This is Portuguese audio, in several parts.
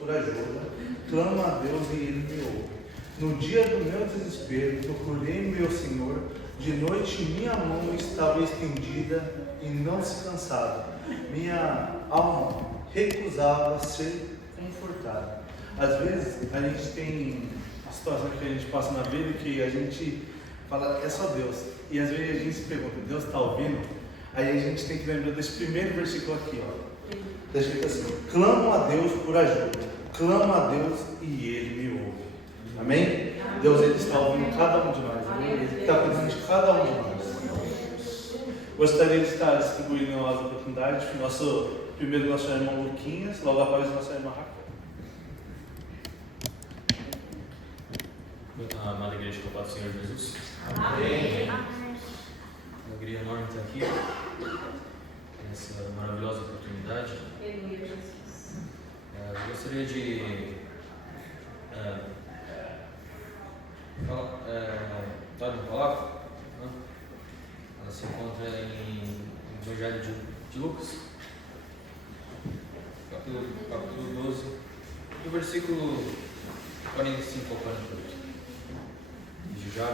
por ajuda, clamo a Deus e Ele me ouve. No dia do meu desespero, procurei meu Senhor, de noite minha mão estava estendida e não se cansava. Minha alma recusava ser confortada. Às vezes a gente tem a situação que a gente passa na vida que a gente fala, é só Deus. E às vezes a gente se pergunta, Deus está ouvindo? Aí a gente tem que lembrar desse primeiro versículo aqui, ó. Está escrito assim: clamo a Deus por ajuda, clamo a Deus e Ele me ouve. Amém? Deus, Ele está ouvindo cada um de nós. Amém? Ele está cuidando de cada um de nós. Gostaria de estar distribuindo as oportunidades. Primeiro nosso irmão Luquinhas, logo após nossa irmã Raquel. Amada igreja, que eu faço, Senhor Jesus. Amém. Alegria enorme estar aqui, nessa maravilhosa oportunidade. Eu gostaria de dar uma palavra. Ela se encontra em Evangelho de Lucas, capítulo 12, do versículo 45 ao 48. De já,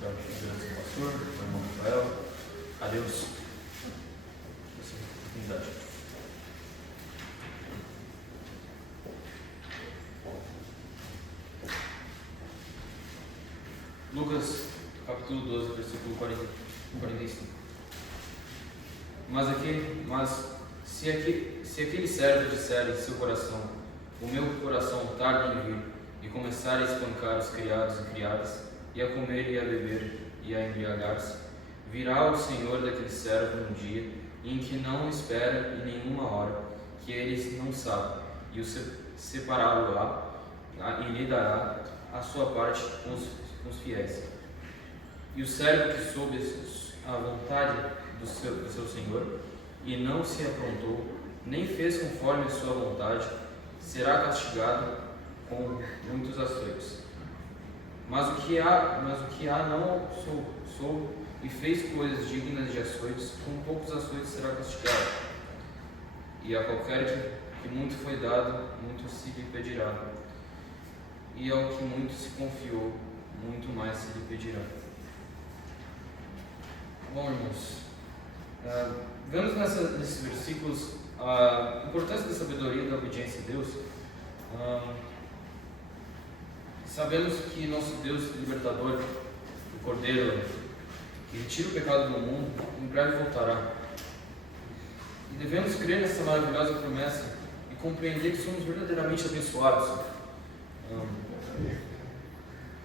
para o pastor, para o irmão Rafael, a Deus, essa oportunidade. Lucas, capítulo 12, versículo 45. Mas se aquele servo disser em seu coração, o meu coração tarda em vir, e começar a espancar os criados e criadas, e a comer e a beber e a embriagar-se, virá o Senhor daquele servo num dia em que não espera e nenhuma hora, que eles não sabem, e o separá-lo-á e lhe dará a sua parte com os fiéis. E o servo que soube a vontade do seu Senhor e não se aprontou, nem fez conforme a sua vontade, será castigado com muitos açoites. Mas o que há não soube e fez coisas dignas de açoites, com poucos açoites será castigado. E a qualquer que muito foi dado, muito se lhe pedirá. E ao que muito se confiou, muito mais se lhe pedirá. Bom, irmãos, vemos nesses versículos a importância da sabedoria e da obediência a Deus. Sabemos que nosso Deus libertador, o Cordeiro, que retira o pecado do mundo, em breve voltará. E devemos crer nessa maravilhosa promessa e compreender que somos verdadeiramente abençoados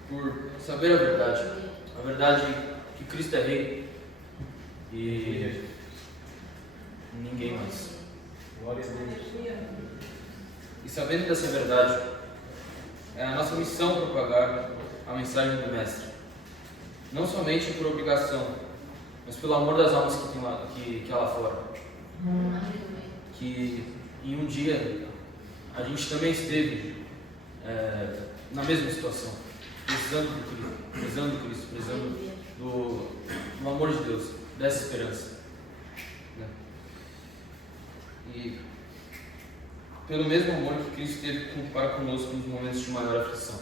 por saber a verdade que Cristo é Rei e ninguém mais. Glória a Deus. E sabendo dessa verdade, é a nossa missão propagar a mensagem do Mestre, não somente por obrigação, mas pelo amor das almas que há lá fora. Que em um dia a gente também esteve na mesma situação, precisando do Cristo, precisando do amor de Deus, dessa esperança. E pelo mesmo amor que Cristo teve para conosco nos momentos de maior aflição.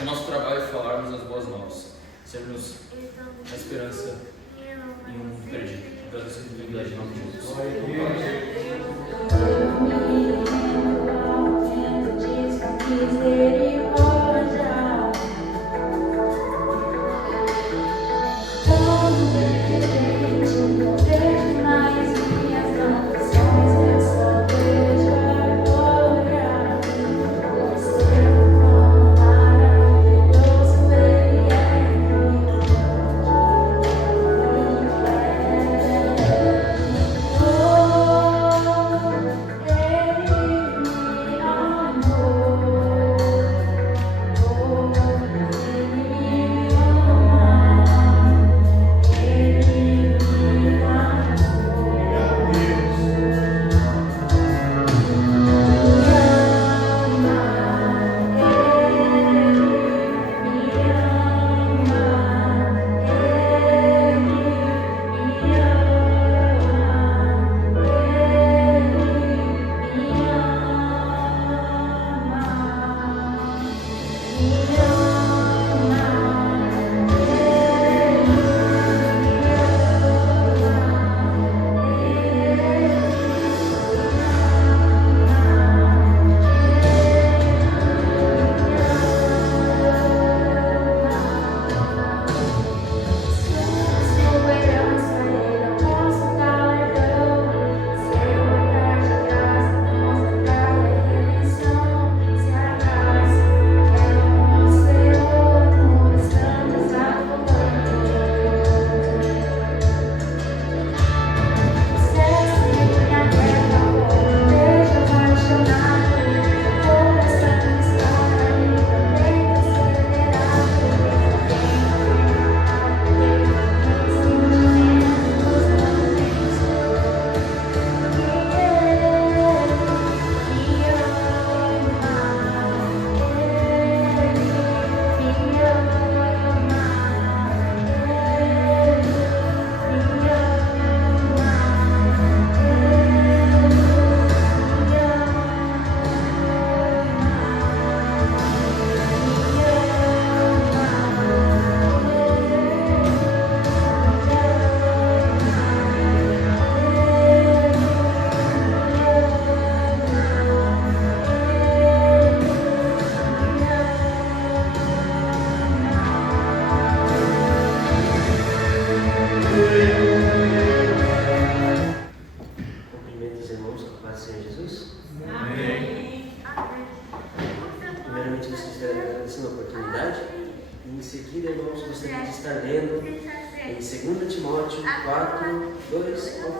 É nosso trabalho falarmos as boas novas, sermos a esperança em um mundo perdido. Agradeço a oportunidade em nome de Jesus.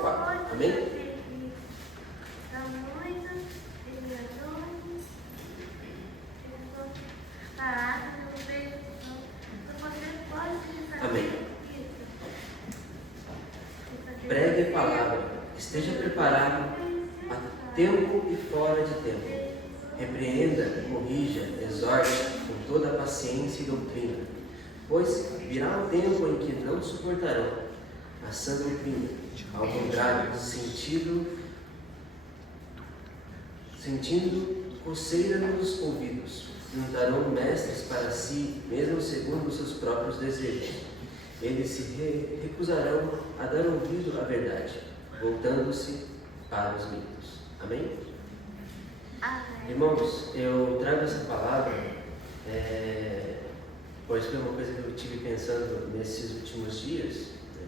4. Amém? Amém. Pregue a palavra, esteja preparado a tempo e fora de tempo. Repreenda, corrija, exorte com toda a paciência e doutrina, pois virá o tempo em que não suportarão a sã doutrina. Ao contrário, sentindo coceira nos ouvidos, juntarão mestres para si, mesmo segundo os seus próprios desejos. Eles se recusarão a dar ouvido à verdade, voltando-se para os mitos. Amém? Irmãos, eu trago essa palavra, pois foi uma coisa que eu tive pensando nesses últimos dias. Né?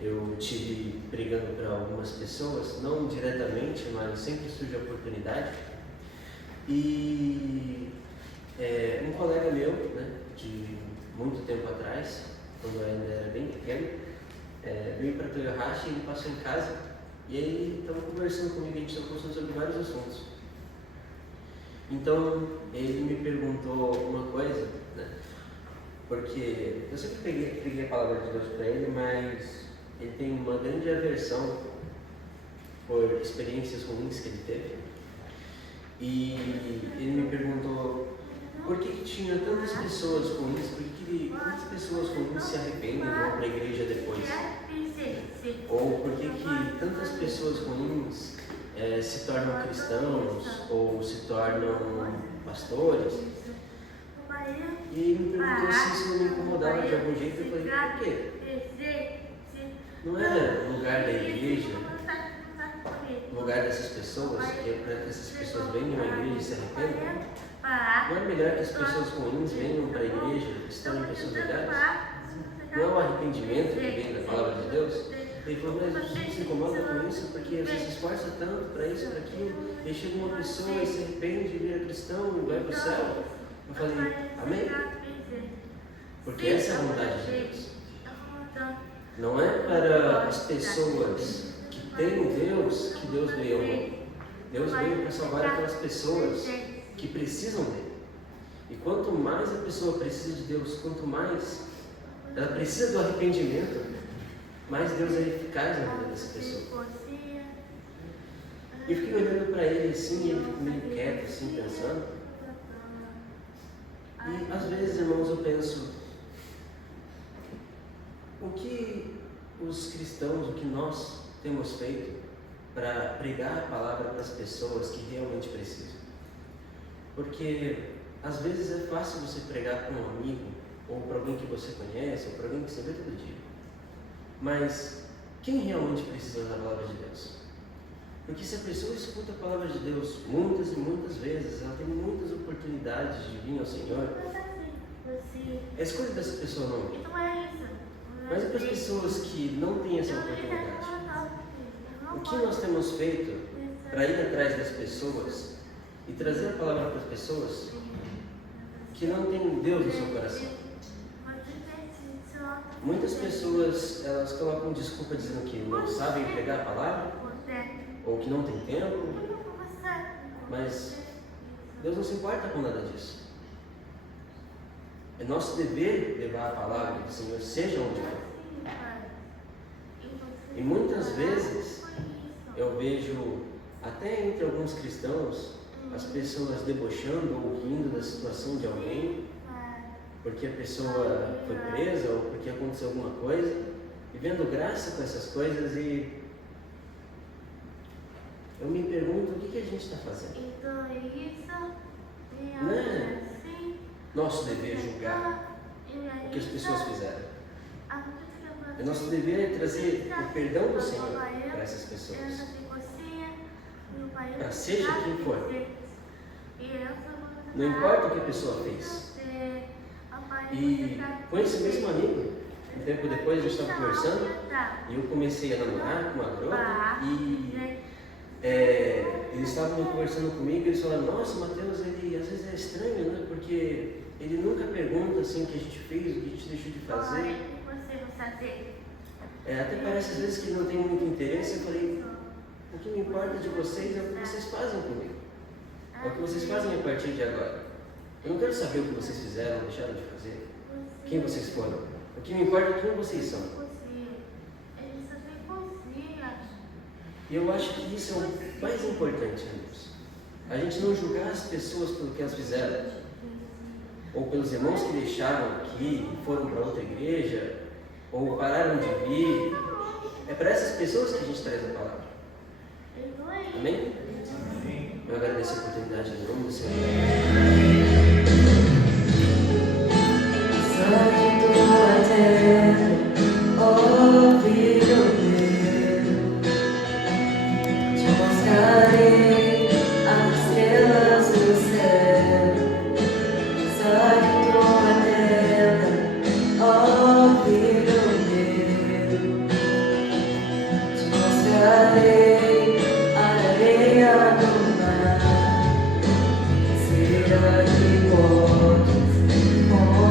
Eu tive pregando para algumas pessoas, não diretamente, mas sempre surge a oportunidade. E um colega meu, né, de muito tempo atrás, quando eu ainda era bem pequeno, veio para Toyohashi, ele passou em casa e ele estava conversando comigo, a gente estava conversando sobre vários assuntos. Então ele me perguntou uma coisa, né, porque eu sempre preguei a palavra de Deus para ele, mas ele tem uma grande aversão por experiências ruins que ele teve. E ele me perguntou por que tinha tantas pessoas ruins, por que tantas pessoas ruins se arrependem e vão para a igreja depois? Ou por que tantas pessoas ruins se tornam cristãos ou se tornam pastores? E ele me perguntou se isso não me incomodava de algum jeito. Eu falei, por quê? Não é lugar da igreja, lugar dessas pessoas, que é para que essas pessoas venham à igreja e se arrependam? Não é melhor que as pessoas ruins venham para a igreja e se tornem pessoas legais? Não é o arrependimento que vem da palavra de Deus? Ele falou, mas você se incomoda com isso porque você se esforça tanto para isso, para aquilo, e chega uma pessoa e se arrepende, vira cristão e vai para o céu. Eu falei, amém? Porque essa é a vontade de Deus. Não é para as pessoas que têm Deus que Deus veio ao mundo. Deus veio para salvar aquelas pessoas que precisam dele. E quanto mais a pessoa precisa de Deus, quanto mais ela precisa do arrependimento, mais Deus é eficaz na vida dessa pessoa. E eu fiquei olhando para ele assim, e ele ficou meio quieto, assim, pensando. E às vezes, irmãos, eu penso, o que os cristãos, o que nós temos feito para pregar a palavra para as pessoas que realmente precisam? Porque às vezes é fácil você pregar para um amigo, ou para alguém que você conhece, ou para alguém que você vê todo dia. Mas quem realmente precisa da palavra de Deus? Porque se a pessoa escuta a palavra de Deus muitas e muitas vezes, ela tem muitas oportunidades de vir ao Senhor, a escolha dessa pessoa não é. Mas e para as pessoas que não têm essa oportunidade? O que nós temos feito para ir atrás das pessoas e trazer a palavra para as pessoas que não têm Deus no seu coração? Muitas pessoas, elas colocam desculpa dizendo que não sabem pregar a palavra, ou que não tem tempo, mas Deus não se importa com nada disso. É nosso dever levar a palavra do Senhor, seja onde for. E muitas vezes eu vejo, até entre alguns cristãos, as pessoas debochando ou rindo da situação de alguém, porque a pessoa foi presa ou porque aconteceu alguma coisa, e vendo graça com essas coisas, e eu me pergunto o que a gente está fazendo. Não é nosso dever julgar o que as pessoas fizeram. É nosso dever trazer o perdão do Senhor para essas pessoas, para seja quem for. Não importa o que a pessoa fez. E com esse mesmo amigo, um tempo depois a gente estava conversando, e eu comecei a namorar com uma garota, e eles estavam conversando comigo, e eles falaram, nossa, Mateus, ele às vezes é estranho, né? Porque ele nunca pergunta assim o que a gente fez, o que a gente deixou de fazer. Até parece às vezes que ele não tem muito interesse. Eu falei, importa de vocês é o que vocês fazem comigo. É o que vocês fazem a partir de agora. Eu não quero saber o que vocês fizeram ou deixaram de fazer. Quem vocês foram. O que me importa é quem vocês são. E eu acho que isso é o mais importante, amigos. A gente não julgar as pessoas pelo que elas fizeram. Ou pelos irmãos que deixaram aqui, foram para outra igreja, ou pararam de vir. É para essas pessoas que a gente traz a palavra. Amém? Eu agradeço a oportunidade em nome do Senhor. Só de tua terra, ó Filho meu, te mostrarei as estrelas do céu. Só de tua terra, ó Filho meu, te mostrarei a areia do mar. Será que podes contar?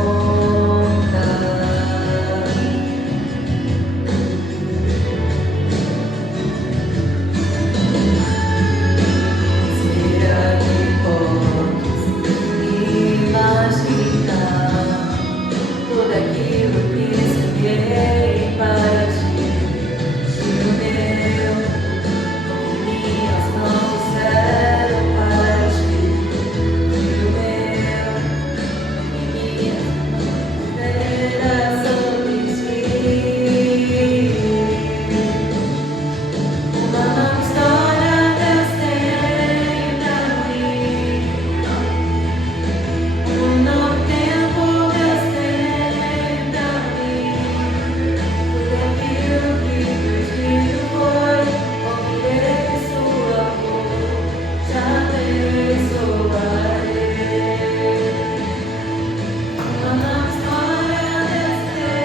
Será que podes imaginar tudo aquilo que semeei para ti? Filho meu, minhas mãos fizeram para ti. Filho meu, minhas mãos fizeram sobre ti. Uma nova história Deus tem pra mim. Um novo tempo Deus tem pra mim. Tudo aquilo que perdido foi, ouvirei sua voz, te abençoarei. Uma nova história Deus tem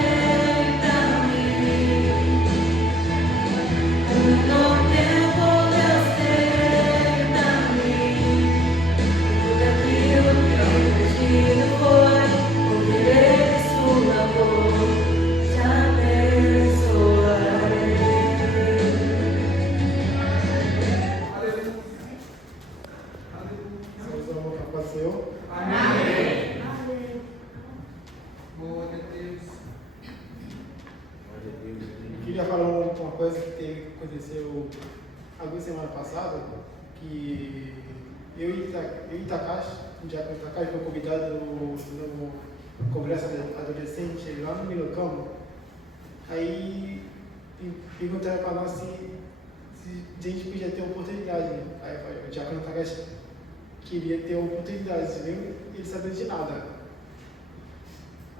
pra mim. Um novo tempo Deus tem pra mim. Tudo aquilo que perdido foi, ouvirei sua voz, te abençoarei. Vamos dar uma capa ao Senhor. Glória a Deus. Eu queria falar uma coisa que aconteceu alguma semana passada, que eu e Takashi, o Diácono Takashi, foi convidado no congresso adolescente lá no Minocamo. Aí perguntaram para nós se a gente podia ter oportunidade, né? Aí eu falei, o Diácono Takashi queria ter oportunidade, nem ele sabia de nada.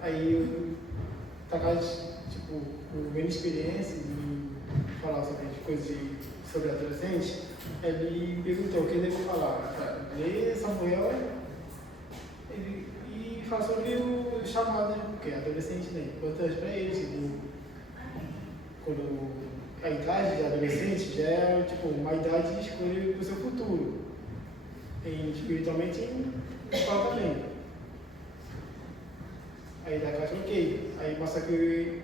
Aí o Takashi, tipo, com minha experiência de falar sobre coisas sobre adolescente, ele me perguntou o que eu devo falar. Lê Samuel e falar sobre o chamado, né? Porque adolescente, né? Importante para eles. Quando a idade de adolescente já é tipo, uma idade de escolha para o seu futuro. E espiritualmente e fala também. Aí da caixa, ok. Aí mostra que.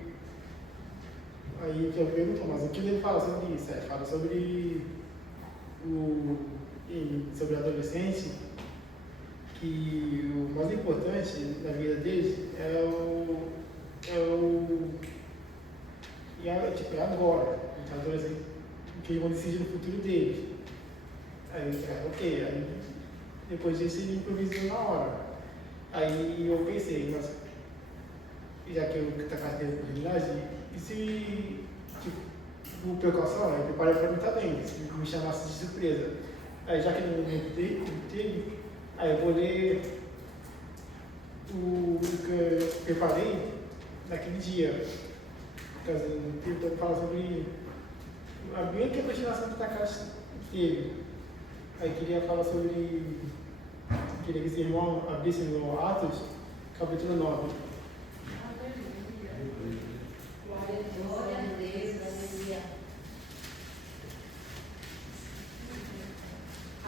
Aí eu pergunto, mas o que ele fala sobre isso? Ele fala sobre sobre adolescente, que o mais importante na vida deles é agora, então, adolescente, que eles vão decidir no futuro deles. Aí eu ok, aí depois disso ele improvisou na hora. Aí eu pensei, nossa, já que eu estou com a oportunidade, e se, tipo, por precaução, eu preparei para mim também, se me chamasse de surpresa. Aí já que ele não teve, aí eu vou ler o que eu preparei naquele dia. Então, fala sobre a minha que a continuação que Takashi teve. Aí queria falar sobre. Queria que esse irmão abrisse no Atos, capítulo 9. Glória a Deus, aleluia.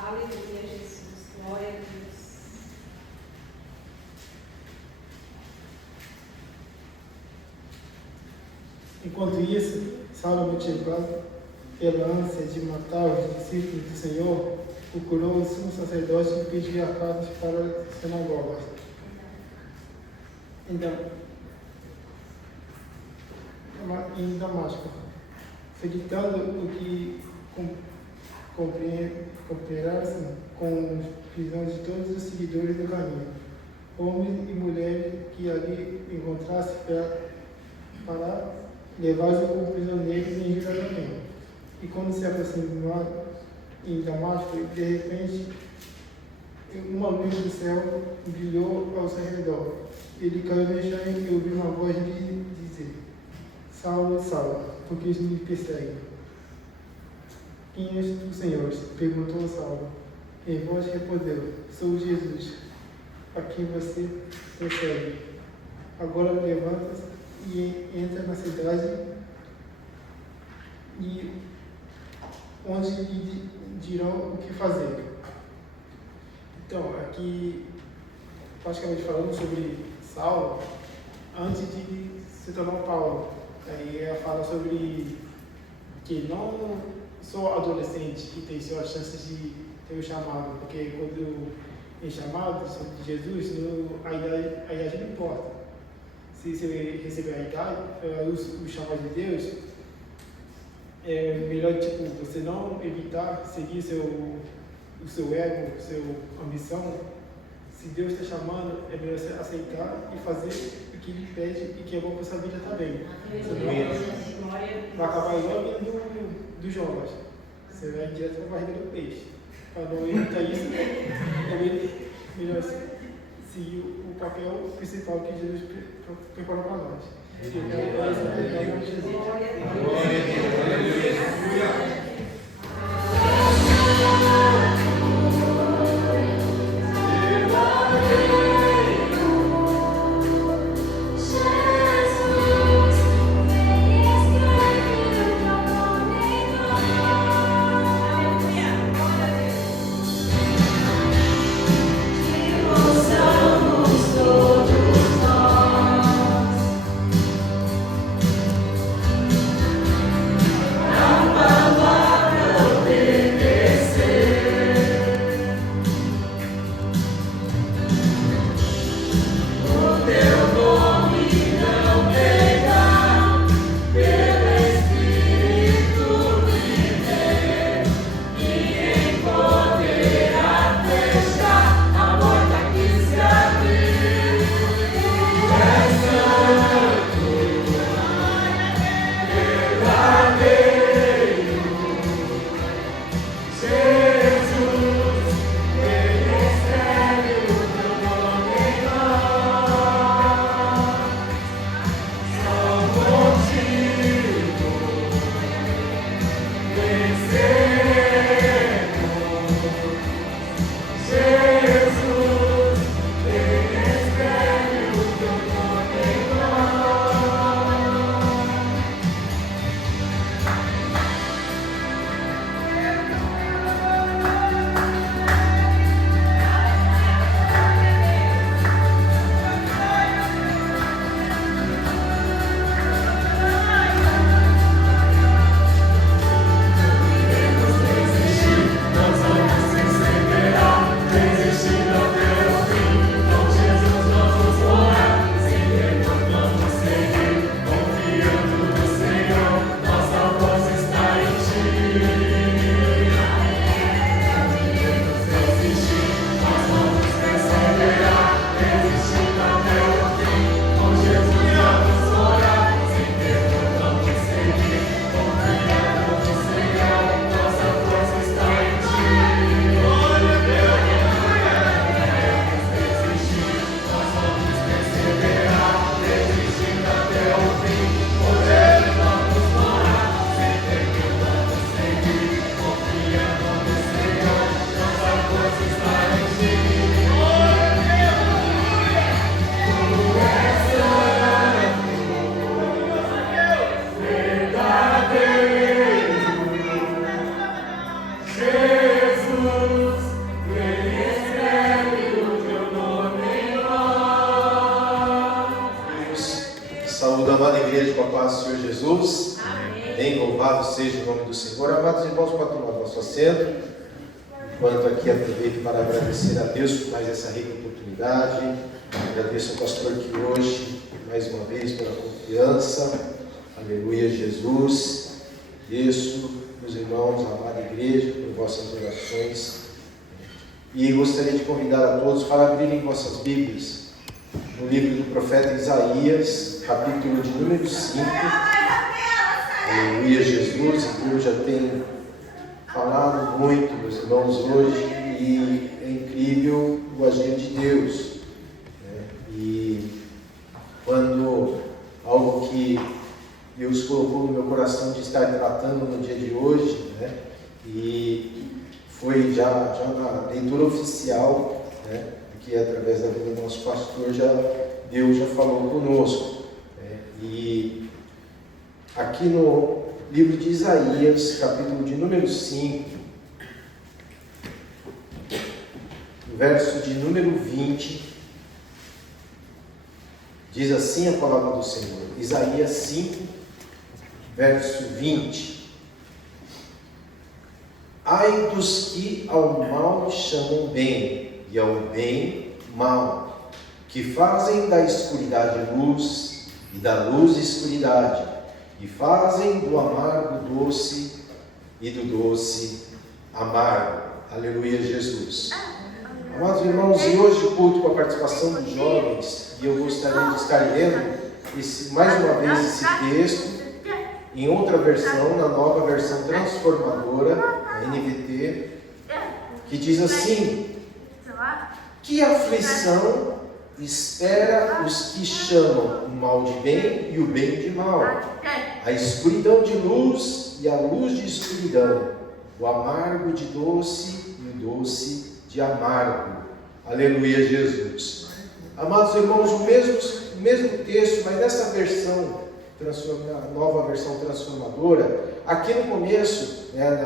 Aleluia, Jesus. Glória a Deus. Enquanto isso, Saulo motivado pela ânsia de matar os discípulos do Senhor, procurou os sumos sacerdotes e patriarcados para as sinagogas. Em Damasco, solicitando o que cooperassem com a prisão de todos os seguidores do caminho, homens e mulheres que ali encontrassem para levá-los como prisioneiros em Jerusalém. E quando se aproximaram em Damasco, de repente, uma luz do céu brilhou ao seu redor. Ele caiu no chão e ouviu uma voz lhe dizer: Saulo, Saulo, por que me persegue? Quem és tu, Senhor? Perguntou Saulo. E voz respondeu: Sou Jesus, a quem você persegue. Agora levanta-se e entra na cidade, e onde lhe dirão o que fazer. Então, aqui, praticamente falando sobre Saulo, antes de se tornar Paulo, aí ela fala sobre que não sou adolescente que tem só a chance de ter o chamado, porque quando é chamado de Jesus, a idade não importa. Se você receber a idade, o chamado de Deus, é melhor você não evitar seguir o seu ego, a sua ambição. Se Deus está chamando, é melhor você aceitar e fazer o que Ele pede e que é bom para a sua vida também. Senão vai acabar igual do Jonas. Você vai direto para a barriga do peixe. Para não evitar isso, é melhor seguir o papel principal que Jesus preparou para nós. Saúde a amada igreja com a paz do Senhor Jesus. Amém. Amém. Louvado seja o nome do Senhor. Amados irmãos, para tomar nosso assento, enquanto aqui aproveito para agradecer a Deus por mais essa rica oportunidade. Agradeço ao pastor que hoje, mais uma vez, pela confiança. Aleluia, Jesus. Agradeço, meus irmãos, a amada igreja, por vossas orações. E gostaria de convidar a todos para abrirem vossas Bíblias no livro do profeta Isaías, capítulo de número 5. Aleluia, Jesus. E Deus já tem falado muito, meus irmãos, hoje, e é incrível o agir de Deus, né? E quando algo que Deus colocou no meu coração de estar tratando no dia de hoje, né? E foi já na leitura oficial, né? Que através da vida do nosso pastor, Deus já falou conosco, né? E aqui no livro de Isaías, capítulo de número 5, verso de número 20, diz assim a palavra do Senhor. Isaías 5, verso 20. Ai dos que ao mal chamam bem, e ao bem mal, que fazem da escuridade luz, e da luz escuridade, e fazem do amargo doce, e do doce amargo. Aleluia, Jesus. Amados irmãos, e hoje o culto com a participação dos jovens, e eu gostaria de estar lendo mais uma vez esse texto, em outra versão, na nova versão transformadora, a NVT, que diz assim: que aflição espera os que chamam o mal de bem e o bem de mal, a escuridão de luz e a luz de escuridão, o amargo de doce e o doce de amargo. Aleluia, Jesus. Amados irmãos, o mesmo texto, mas nessa versão, nova versão transformadora, aqui no começo, né,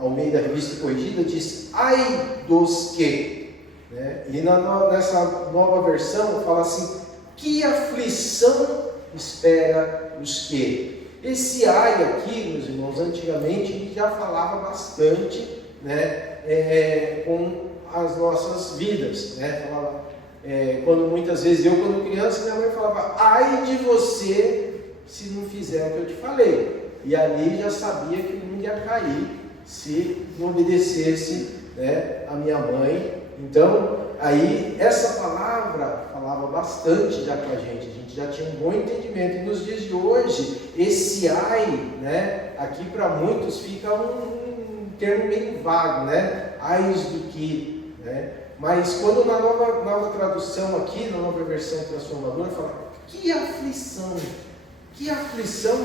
ao meio da revista corrigida, diz: ai dos que, né? E nessa nova versão fala assim: que aflição espera os que. Esse ai aqui, meus irmãos, antigamente já falava bastante, né, com as nossas vidas, né? Falava, quando muitas vezes quando criança, minha mãe falava: ai de você se não fizer o que eu te falei. E ali já sabia que o mundo ia cair se não obedecesse, né, a minha mãe. Então, aí essa palavra falava bastante já com a gente já tinha um bom entendimento. E nos dias de hoje, esse ai, né, aqui para muitos fica um termo meio vago, né? Ais do que, né? Mas quando na nova tradução aqui, na nova versão transformadora, fala: que aflição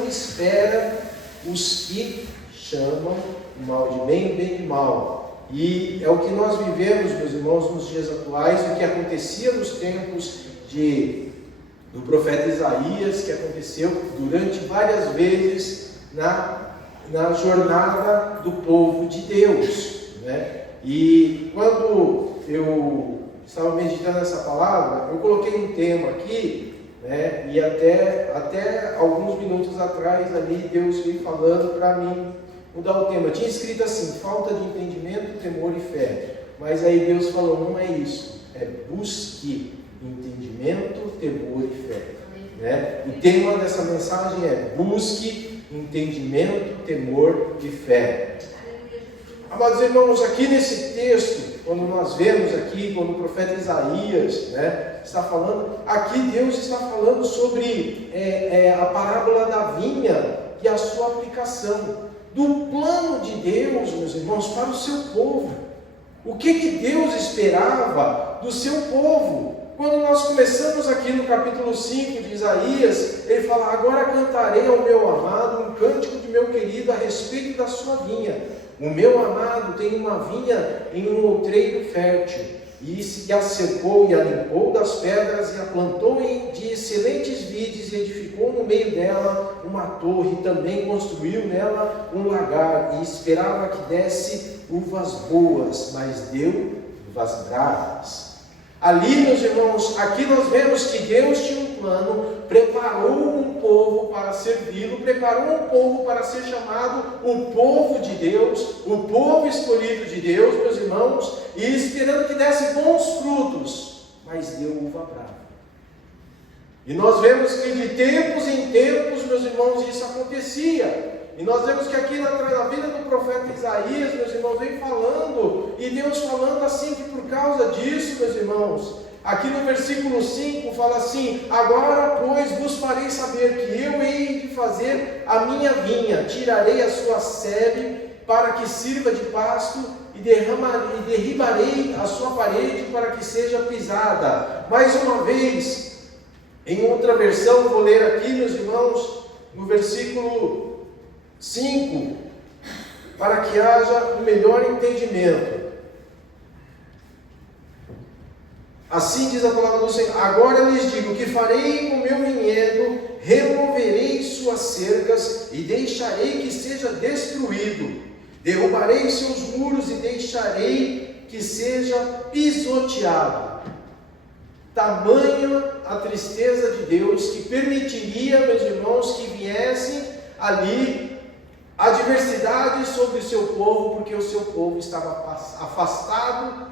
espera os que chamam o mal de bem e o bem de mal. E é o que nós vivemos, meus irmãos, nos dias atuais, o que acontecia nos tempos do profeta Isaías, que aconteceu durante várias vezes na jornada do povo de Deus, né? E quando eu estava meditando essa palavra, eu coloquei um tema aqui, né? E até alguns minutos atrás ali Deus veio falando para mim mudar o tema. Tinha escrito assim: falta de entendimento, temor e fé. Mas aí Deus falou: não é isso, é busque entendimento, temor e fé, né? O tema dessa mensagem é: busque entendimento, temor e fé. Amados irmãos, aqui nesse texto, quando nós vemos aqui, quando o profeta Isaías, né, está falando, aqui Deus está falando sobre a parábola da vinha e a sua aplicação, do plano de Deus, meus irmãos, para o seu povo. O que Deus esperava do seu povo? Quando nós começamos aqui no capítulo 5 de Isaías, ele fala: agora cantarei ao meu amado um cântico de meu querido a respeito da sua vinha. O meu amado tem uma vinha em um outreiro fértil, e a cercou e a limpou das pedras, e a plantou de excelentes vides, e edificou no meio dela uma torre, e também construiu nela um lagar, e esperava que desse uvas boas, mas deu uvas bravas. Ali, meus irmãos, aqui nós vemos que Deus tinha um plano, preparou um povo para servi-lo, preparou um povo para ser chamado o povo de Deus, o povo escolhido de Deus, meus irmãos, e esperando que desse bons frutos, mas deu uva brava. E nós vemos que de tempos em tempos, meus irmãos, isso acontecia. E nós vemos que aqui na vida do profeta Isaías, meus irmãos, vem falando, e Deus falando assim que por causa disso, meus irmãos, aqui no versículo 5 fala assim: agora, pois, vos farei saber que eu hei de fazer a minha vinha, tirarei a sua sebe para que sirva de pasto, e derribarei a sua parede para que seja pisada. Mais uma vez, em outra versão, vou ler aqui, meus irmãos, no versículo 5, para que haja um melhor entendimento. Assim diz a palavra do Senhor: agora lhes digo que farei com o meu vinhedo, removerei suas cercas e deixarei que seja destruído, derrubarei seus muros e deixarei que seja pisoteado. Tamanha a tristeza de Deus que permitiria, meus irmãos, que viessem ali adversidade sobre o seu povo, porque o seu povo estava afastado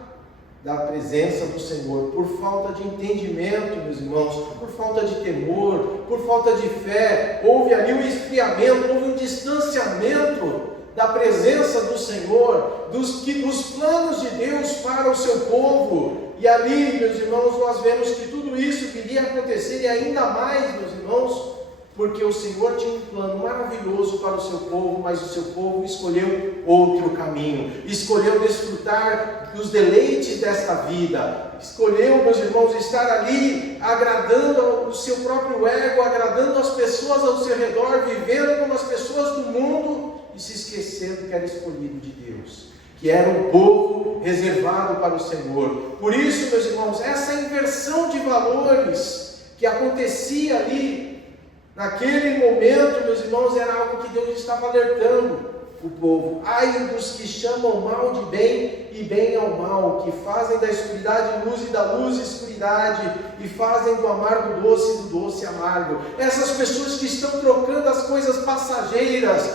da presença do Senhor, por falta de entendimento, meus irmãos, por falta de temor, por falta de fé. Houve ali um esfriamento, houve um distanciamento da presença do Senhor, dos planos de Deus para o seu povo. E ali, meus irmãos, nós vemos que tudo isso viria a acontecer, e ainda mais, meus irmãos, porque o Senhor tinha um plano maravilhoso para o seu povo, mas o seu povo escolheu outro caminho, escolheu desfrutar dos deleites desta vida, escolheu, meus irmãos, estar ali agradando o seu próprio ego, agradando as pessoas ao seu redor, vivendo como as pessoas do mundo, e se esquecendo que era escolhido de Deus, que era um povo reservado para o Senhor. Por isso, meus irmãos, essa inversão de valores que acontecia ali, naquele momento, meus irmãos, era algo que Deus estava alertando o povo. Ai dos que chamam mal de bem e bem ao mal, que fazem da escuridade luz e da luz escuridade, e fazem do amargo doce e do doce amargo. Essas pessoas que estão trocando as coisas passageiras,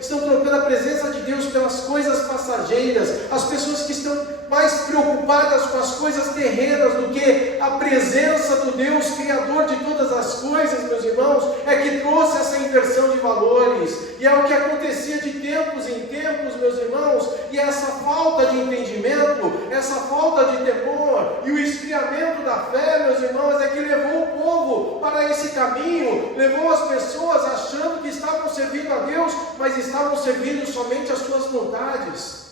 estão trocando a presença de Deus pelas coisas passageiras, as pessoas que estão mais preocupadas com as coisas terrenas do que a presença do Deus Criador de todas as coisas, meus irmãos, é que trouxe essa inversão de valores. E é o que acontecia de tempos em tempos, meus irmãos, e essa falta de entendimento, essa falta de temor e o esfriamento da fé, meus irmãos, é que levou o povo para esse caminho, levou as pessoas achando que estavam servindo a Deus, mas estavam servindo somente as suas vontades.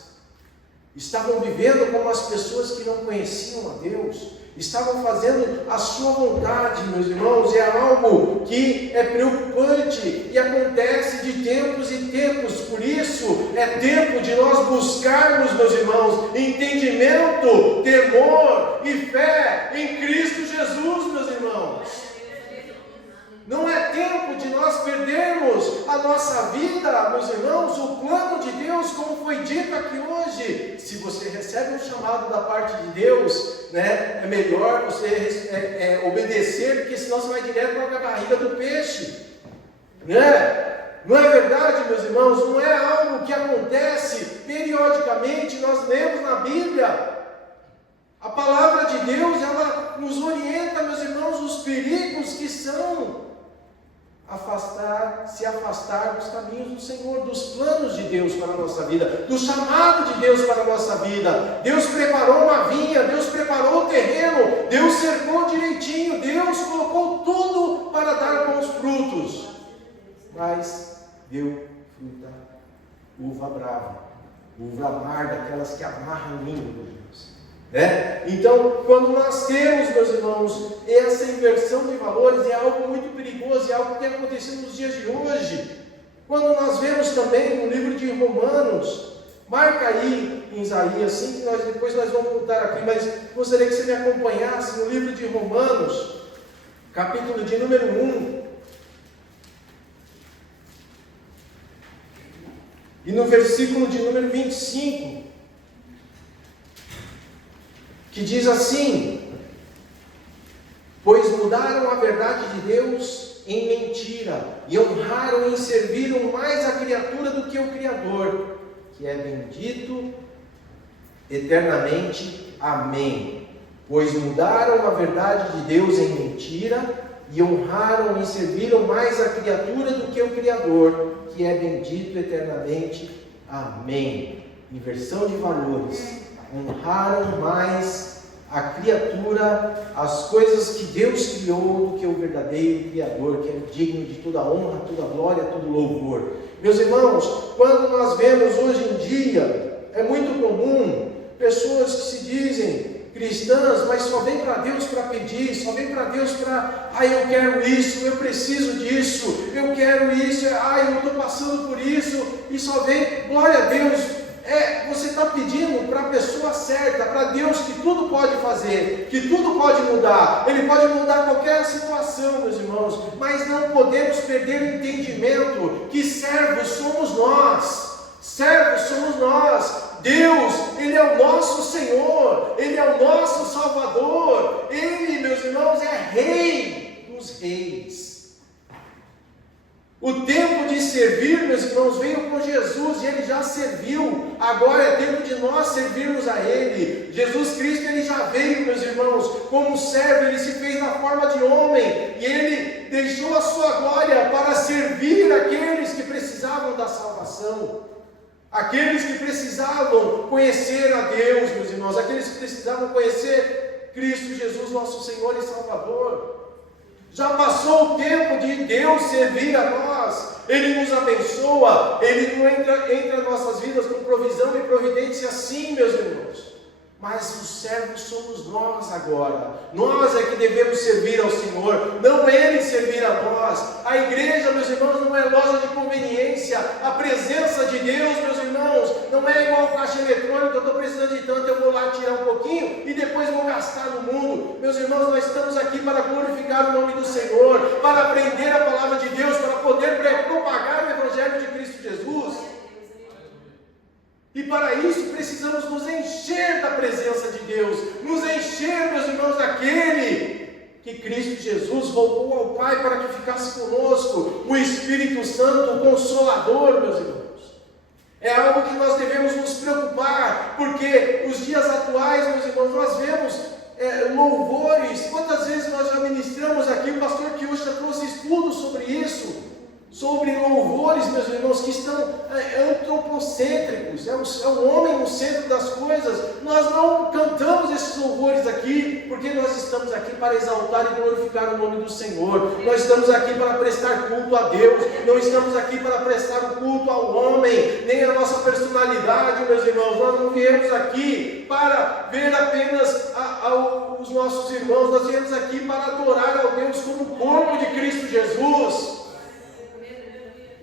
Estavam vivendo como as pessoas que não conheciam a Deus, estavam fazendo a sua vontade, meus irmãos. É algo que é preocupante e acontece de tempos em tempos. Por isso é tempo de nós buscarmos, meus irmãos, entendimento, temor e fé em Cristo Jesus, meus irmãos. Não é tempo de nós perdermos a nossa vida, meus irmãos, o plano de Deus, como foi dito aqui hoje. Se você recebe um chamado da parte de Deus, né, é melhor você obedecer, porque senão você vai direto para a barriga do peixe, né? Não é verdade, meus irmãos? Não é algo que acontece periodicamente. Nós lemos na Bíblia. A palavra de Deus, ela nos orienta, meus irmãos, os perigos que são se afastar dos caminhos do Senhor, dos planos de Deus para a nossa vida, do chamado de Deus para a nossa vida. Deus preparou uma vinha, Deus preparou o terreno, Deus cercou direitinho, Deus colocou tudo para dar bons frutos, mas deu fruta, uva brava, uva amarga, aquelas que amarram língua, Deus. Então, quando nós temos, meus irmãos, essa inversão de valores, é algo muito perigoso, é algo que tem acontecido nos dias de hoje. Quando nós vemos também no livro de Romanos, marca aí em Isaías, assim, que depois nós vamos voltar aqui, mas gostaria que você me acompanhasse no livro de Romanos, capítulo de número 1, e no versículo de número 25, que diz assim: pois mudaram a verdade de Deus em mentira, e honraram e serviram mais a criatura do que o Criador, que é bendito eternamente. Amém. Pois mudaram a verdade de Deus em mentira, e honraram e serviram mais a criatura do que o Criador, que é bendito eternamente. Amém. Inversão de valores. Honraram mais a criatura, as coisas que Deus criou, do que o verdadeiro Criador, que é digno de toda honra, toda glória, todo louvor. Meus irmãos, quando nós vemos hoje em dia, é muito comum pessoas que se dizem cristãs, mas só vem para Deus para pedir, só vem para Deus para, eu quero isso, eu preciso disso, eu quero isso, eu estou passando por isso, e só vem, glória a Deus. Você está pedindo para a pessoa certa, para Deus, que tudo pode fazer, que tudo pode mudar. Ele pode mudar qualquer situação, meus irmãos, mas não podemos perder o entendimento que servos somos nós. Servos somos nós. Deus, Ele é o nosso Senhor, Ele é o nosso Salvador. Ele, meus irmãos, é Rei dos Reis. O tempo de servir, meus irmãos, veio com Jesus e Ele já serviu. Agora é tempo de nós servirmos a Ele. Jesus Cristo, Ele já veio, meus irmãos, como servo. Ele se fez na forma de homem e Ele deixou a sua glória para servir aqueles que precisavam da salvação, aqueles que precisavam conhecer a Deus, meus irmãos, aqueles que precisavam conhecer Cristo Jesus, nosso Senhor e Salvador. Já passou o tempo de Deus servir a nós. Ele nos abençoa, Ele não entra em nossas vidas com provisão e providência, sim, meus irmãos. Mas os servos somos nós agora. Nós é que devemos servir ao Senhor, não Ele servir a nós. A igreja, meus irmãos, não é loja de conveniência. A presença de Deus, meus irmãos, não é igual caixa eletrônica. Eu estou precisando de tanto, eu vou lá tirar um pouquinho e depois vou gastar no mundo. Meus irmãos, nós estamos aqui para glorificar o nome do Senhor, para aprender a palavra de Deus, para poder propagar o Evangelho de Cristo Jesus. E para isso precisamos nos encher da presença de Deus, nos encher, meus irmãos, daquele que Cristo Jesus roubou ao Pai para que ficasse conosco, o Espírito Santo, o Consolador, meus irmãos. É algo que nós devemos nos preocupar, porque os dias atuais, meus irmãos, nós vemos louvores. Quantas vezes nós já ministramos aqui, o pastor Kiusha trouxe estudos sobre isso, sobre louvores, meus irmãos, que estão antropocêntricos, é o homem no centro das coisas. Nós não cantamos esses louvores aqui, porque nós estamos aqui para exaltar e glorificar o nome do Senhor. Nós estamos aqui para prestar culto a Deus, não estamos aqui para prestar o culto ao homem, nem a nossa personalidade, meus irmãos. Nós não viemos aqui para ver apenas os nossos irmãos, nós viemos aqui para adorar ao Deus como corpo de Cristo Jesus.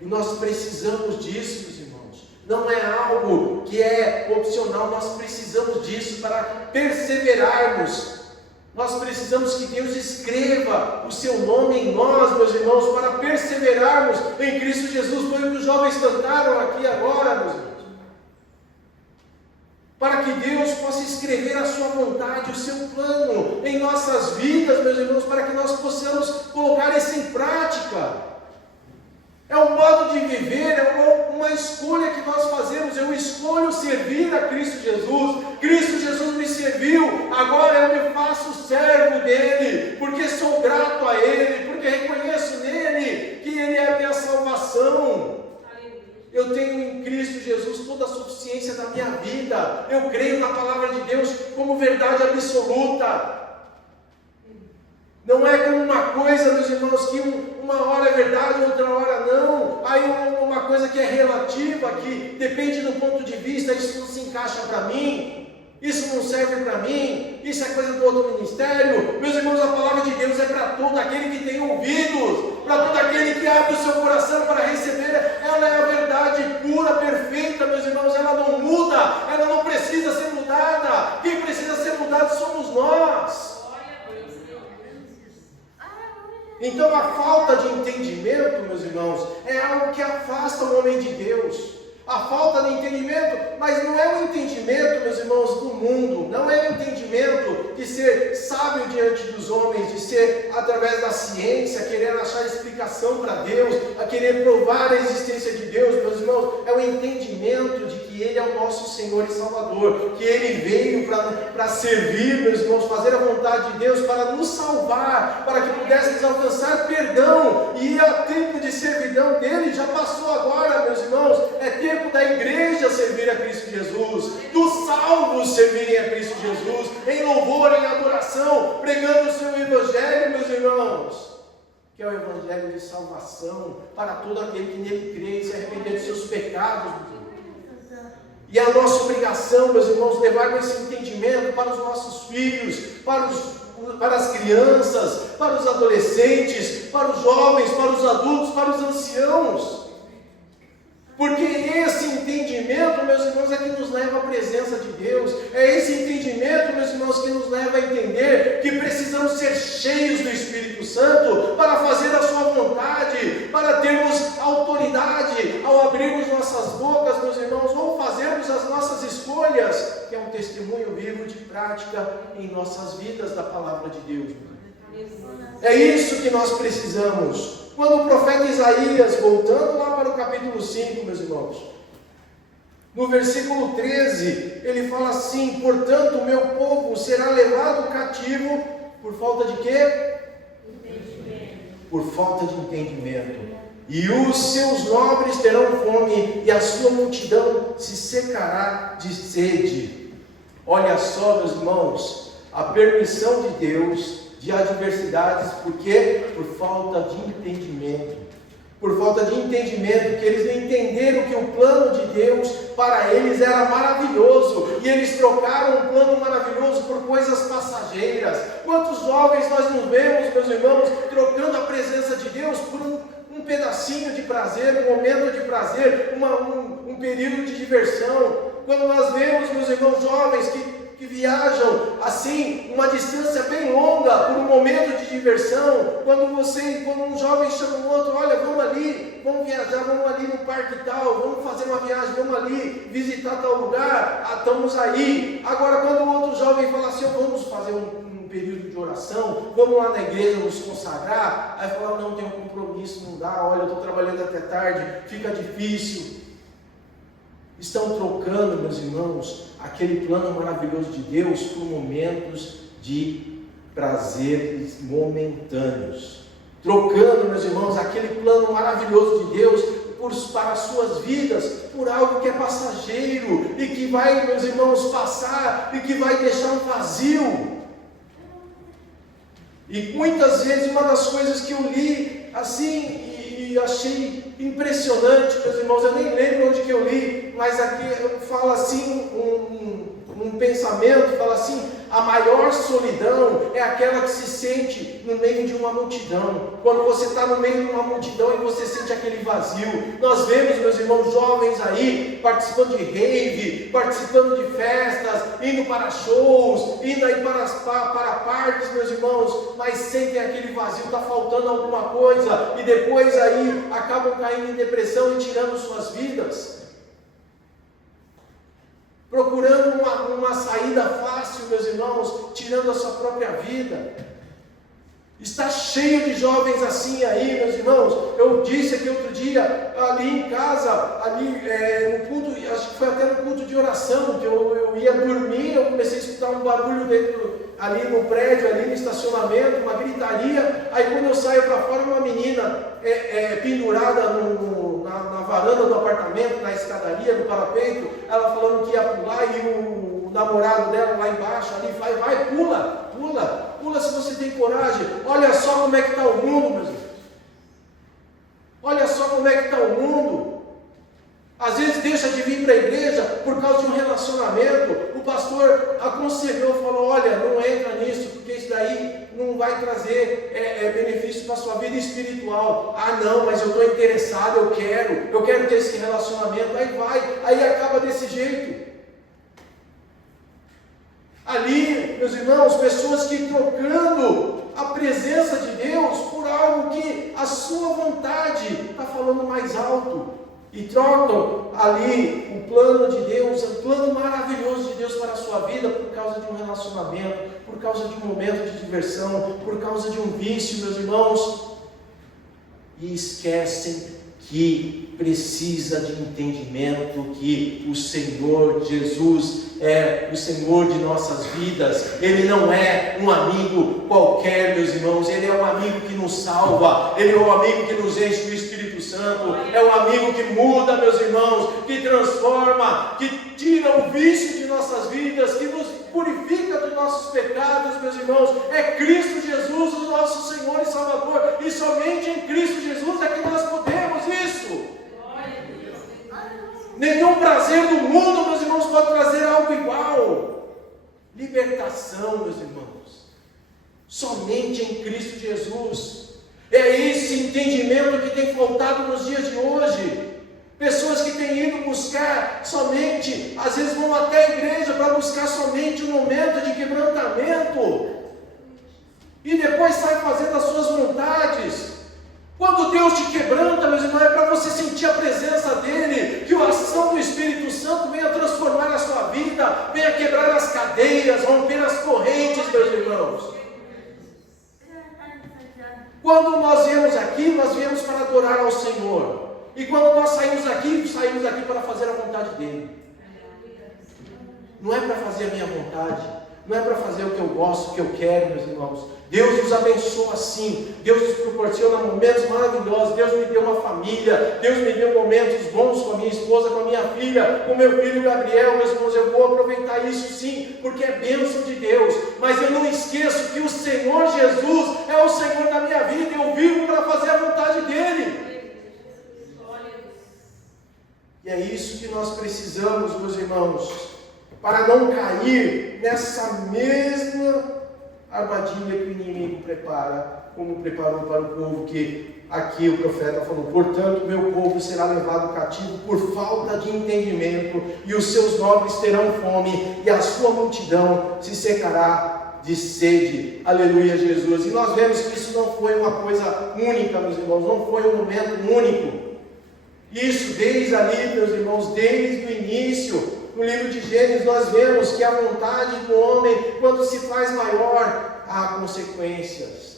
E nós precisamos disso, meus irmãos. Não é algo que é opcional, nós precisamos disso para perseverarmos. Nós precisamos que Deus escreva o seu nome em nós, meus irmãos, para perseverarmos em Cristo Jesus. Foi o que os jovens cantaram aqui agora, meus irmãos. Para que Deus possa escrever a sua vontade, o seu plano em nossas vidas, meus irmãos, para que nós possamos colocar isso em prática. É um modo de viver, é uma escolha que nós fazemos. Eu escolho servir a Cristo Jesus. Cristo Jesus me serviu, agora eu me faço servo dele, porque sou grato a Ele, porque reconheço nele que Ele é a minha salvação. Eu tenho em Cristo Jesus toda a suficiência da minha vida. Eu creio na palavra de Deus como verdade absoluta. Não é como uma coisa, meus irmãos, que uma hora é verdade, outra hora não. Aí uma coisa que é relativa, que depende do ponto de vista, isso não se encaixa para mim, isso não serve para mim, isso é coisa do outro ministério. Meus irmãos, a palavra de Deus é para todo aquele que tem ouvidos, para todo aquele que abre o seu coração para receber. Ela é a verdade pura, perfeita, meus irmãos, ela não muda, ela não precisa ser mudada. Quem precisa ser mudado somos nós. Então a falta de entendimento, meus irmãos, é algo que afasta o homem de Deus. A falta de entendimento, mas não é um entendimento, meus irmãos, do mundo, não é um entendimento de ser sábio diante dos homens, de ser através da ciência, querer achar explicação para Deus, a querer provar a existência de Deus, meus irmãos, é o entendimento de que Ele é o nosso Senhor e Salvador, que Ele veio para servir, meus irmãos, fazer a vontade de Deus, para nos salvar, para que pudéssemos alcançar perdão, e o tempo de servidão dele já passou agora, meus irmãos, é tempo da igreja servir a Cristo Jesus, dos salvos servirem a Cristo Jesus, em louvor, em adoração, pregando o seu evangelho, meus irmãos, que é o evangelho de salvação para todo aquele que nele crê e se arrepender de seus pecados. E é a nossa obrigação, meus irmãos, levar esse entendimento para os nossos filhos, para as crianças, para os adolescentes, para os jovens, para os adultos, para os anciãos. Porque esse entendimento, meus irmãos, é que nos leva à presença de Deus. É esse entendimento, meus irmãos, que nos leva a entender que precisamos ser cheios do Espírito Santo para fazer a sua vontade, para termos autoridade ao abrirmos nossas bocas, meus irmãos, ou fazermos as nossas escolhas, que é um testemunho vivo de prática em nossas vidas da palavra de Deus. É isso que nós precisamos. Quando o profeta Isaías, voltando lá para o capítulo 5, meus irmãos, no versículo 13, ele fala assim: portanto, o meu povo será levado cativo por falta de quê? Entendimento. Por falta de entendimento. E os seus nobres terão fome, e a sua multidão se secará de sede. Olha só, meus irmãos, a permissão de Deus de adversidades, porque por falta de entendimento. Por falta de entendimento, que eles não entenderam que o plano de Deus para eles era maravilhoso, e eles trocaram um plano maravilhoso por coisas passageiras. Quantos jovens nós não vemos, meus irmãos, trocando a presença de Deus por um pedacinho de prazer, um momento de prazer, um período de diversão. Quando nós vemos, meus irmãos, jovens que viajam assim, uma distância bem longa, por um momento de diversão, quando um jovem chama o outro: olha, vamos ali, vamos viajar, vamos ali no parque tal, vamos fazer uma viagem, vamos ali visitar tal lugar, estamos aí. Agora, quando o outro jovem fala assim: vamos fazer um período de oração, vamos lá na igreja nos consagrar, aí fala: não, tenho um compromisso, não dá, olha, eu estou trabalhando até tarde, fica difícil. Estão trocando, meus irmãos, aquele plano maravilhoso de Deus por momentos de prazeres momentâneos. Trocando, meus irmãos, aquele plano maravilhoso de Deus para as suas vidas por algo que é passageiro e que vai, meus irmãos, passar e que vai deixar um vazio. E muitas vezes uma das coisas que eu li assim e achei impressionante, meus irmãos, eu nem lembro onde que eu li, mas aqui fala assim, um pensamento, fala assim: a maior solidão é aquela que se sente no meio de uma multidão. Quando você está no meio de uma multidão e você sente aquele vazio. Nós vemos, meus irmãos, jovens aí participando de rave, participando de festas, indo para shows, indo aí para parques, meus irmãos, mas sentem aquele vazio, está faltando alguma coisa, e depois aí acabam caindo em depressão e tirando suas vidas, procurando uma saída fácil, meus irmãos, tirando a sua própria vida. Está cheio de jovens assim aí, meus irmãos. Eu disse aqui outro dia, ali em casa, no culto, acho que foi até no culto de oração, que eu ia dormir, eu comecei a escutar um barulho ali no prédio, ali no estacionamento, uma gritaria. Aí quando eu saio para fora, uma menina pendurada na varanda do apartamento, na escadaria, no parapeito, ela falando que ia pular, e o namorado dela lá embaixo, ali, vai, pula se você tem coragem. Olha só como é que está o mundo, meus irmãos. Olha só como é que está o mundo. Às vezes deixa de vir para a igreja por causa de um relacionamento. O pastor aconselhou, falou: olha, não entra nisso, porque isso daí não vai trazer benefício para a sua vida espiritual. Ah, não, mas eu estou interessado, eu quero ter esse relacionamento. Aí acaba desse jeito. Ali, meus irmãos, pessoas que trocando a presença de Deus por algo que a sua vontade está falando mais alto. e trocam ali o plano de Deus, o plano maravilhoso de Deus para a sua vida por causa de um relacionamento, por causa de um momento de diversão, por causa de um vício, meus irmãos, e esquecem que precisa de entendimento que o Senhor Jesus é o Senhor de nossas vidas. Ele não é um amigo qualquer, meus irmãos. Ele é um amigo que nos salva. Ele é um amigo que nos enche do Espírito Santo. É um amigo que muda, meus irmãos, que transforma, que tira o vício de nossas vidas, que nos purifica dos nossos pecados, meus irmãos. É Cristo Jesus, o nosso Senhor e Salvador. E somente em Cristo Jesus é que nós podemos isso. Nenhum prazer do mundo, meus irmãos, pode trazer algo igual. Libertação, meus irmãos, somente em Cristo Jesus. É esse entendimento que tem faltado nos dias de hoje. Pessoas que têm ido buscar somente, às vezes vão até a igreja para buscar somente um momento de quebrantamento, e depois saem fazendo as suas vontades. Quando Deus te quebranta, meus irmãos, é para você sentir a presença dEle, que a ação do Espírito Santo venha transformar a sua vida, venha quebrar as cadeias, romper as correntes, meus irmãos. Quando nós viemos aqui, nós viemos para adorar ao Senhor. E quando nós saímos aqui para fazer a vontade dEle. Não é para fazer a minha vontade, não é para fazer o que eu gosto, o que eu quero, meus irmãos. Deus nos abençoa assim, Deus nos proporciona momentos maravilhosos, Deus me deu uma família, Deus me deu momentos bons com a minha esposa, com a minha filha, com meu filho Gabriel, meus irmãos. Eu vou aproveitar isso sim, porque é bênção de Deus, mas eu não esqueço que o Senhor Jesus é o Senhor da minha vida, eu vivo para fazer a vontade dEle. E é isso que nós precisamos, meus irmãos, para não cair nessa mesma armadilha que o inimigo prepara, como preparou para o povo, que aqui o profeta falou: portanto, meu povo será levado cativo por falta de entendimento, e os seus nobres terão fome, e a sua multidão se secará de sede. Aleluia, Jesus. E nós vemos que isso não foi uma coisa única, meus irmãos, não foi um momento único. Isso desde ali, meus irmãos, desde o início. No livro de Gênesis nós vemos que a vontade do homem, quando se faz maior, há consequências.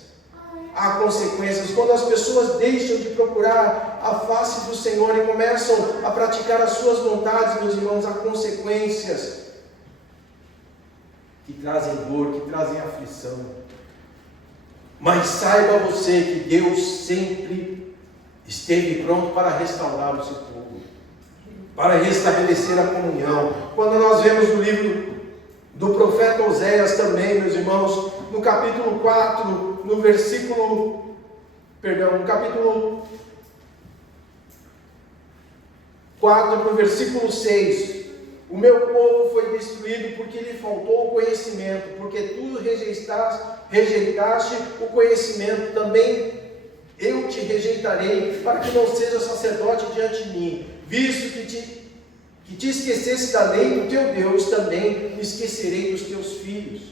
Há consequências. Quando as pessoas deixam de procurar a face do Senhor e começam a praticar as suas vontades, meus irmãos, há consequências que trazem dor, que trazem aflição. Mas saiba você que Deus sempre esteve pronto para restaurar o seu povo, para restabelecer a comunhão. Quando nós vemos no livro do profeta Oséias também, meus irmãos, no capítulo 4, no capítulo 4, no versículo 6, o meu povo foi destruído porque lhe faltou o conhecimento, porque tu rejeitaste o conhecimento, também eu te rejeitarei, para que não seja sacerdote diante de mim, visto que te esquecesse da lei do teu Deus, também me esquecerei dos teus filhos.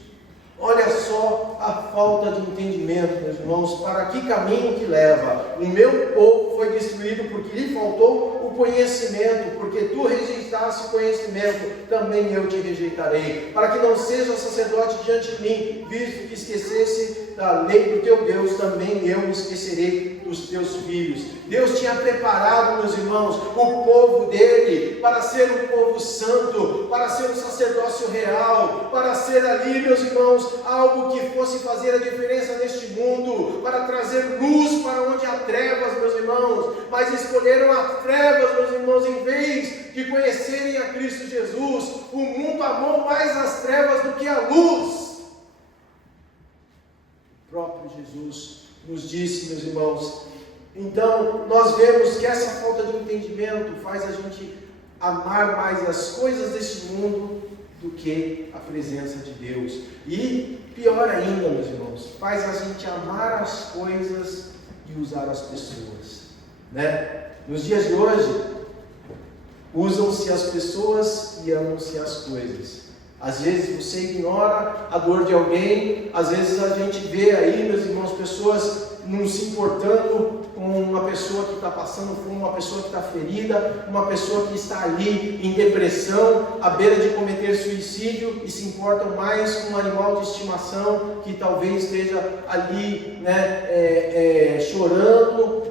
Olha só a falta de entendimento, meus irmãos, para que caminho que leva. O meu povo foi destruído porque lhe faltou o conhecimento, porque tu rejeitaste o conhecimento, também eu te rejeitarei, para que não seja sacerdote diante de mim, visto que esquecesse da lei do teu Deus, também eu me esquecerei dos teus filhos. Deus tinha preparado, meus irmãos, o povo dele para ser um povo santo, para ser um sacerdócio real, para ser ali, meus irmãos, algo que fosse fazer a diferença neste mundo, para trazer luz para onde há trevas, meus irmãos. Mas escolheram as trevas, meus irmãos, em vez de conhecerem a Cristo Jesus. O mundo amou mais as trevas do que a luz. O próprio Jesus nos disse, meus irmãos. Então, nós vemos que essa falta de entendimento faz a gente amar mais as coisas deste mundo do que a presença de Deus. E, pior ainda, meus irmãos, faz a gente amar as coisas e usar as pessoas, né? Nos dias de hoje, usam-se as pessoas e amam-se as coisas. Às vezes você ignora a dor de alguém, às vezes a gente vê aí, meus irmãos, pessoas não se importando uma pessoa que está passando fome, uma pessoa que está ferida, uma pessoa que está ali em depressão, à beira de cometer suicídio, e se importam mais com um animal de estimação que talvez esteja ali, né, chorando,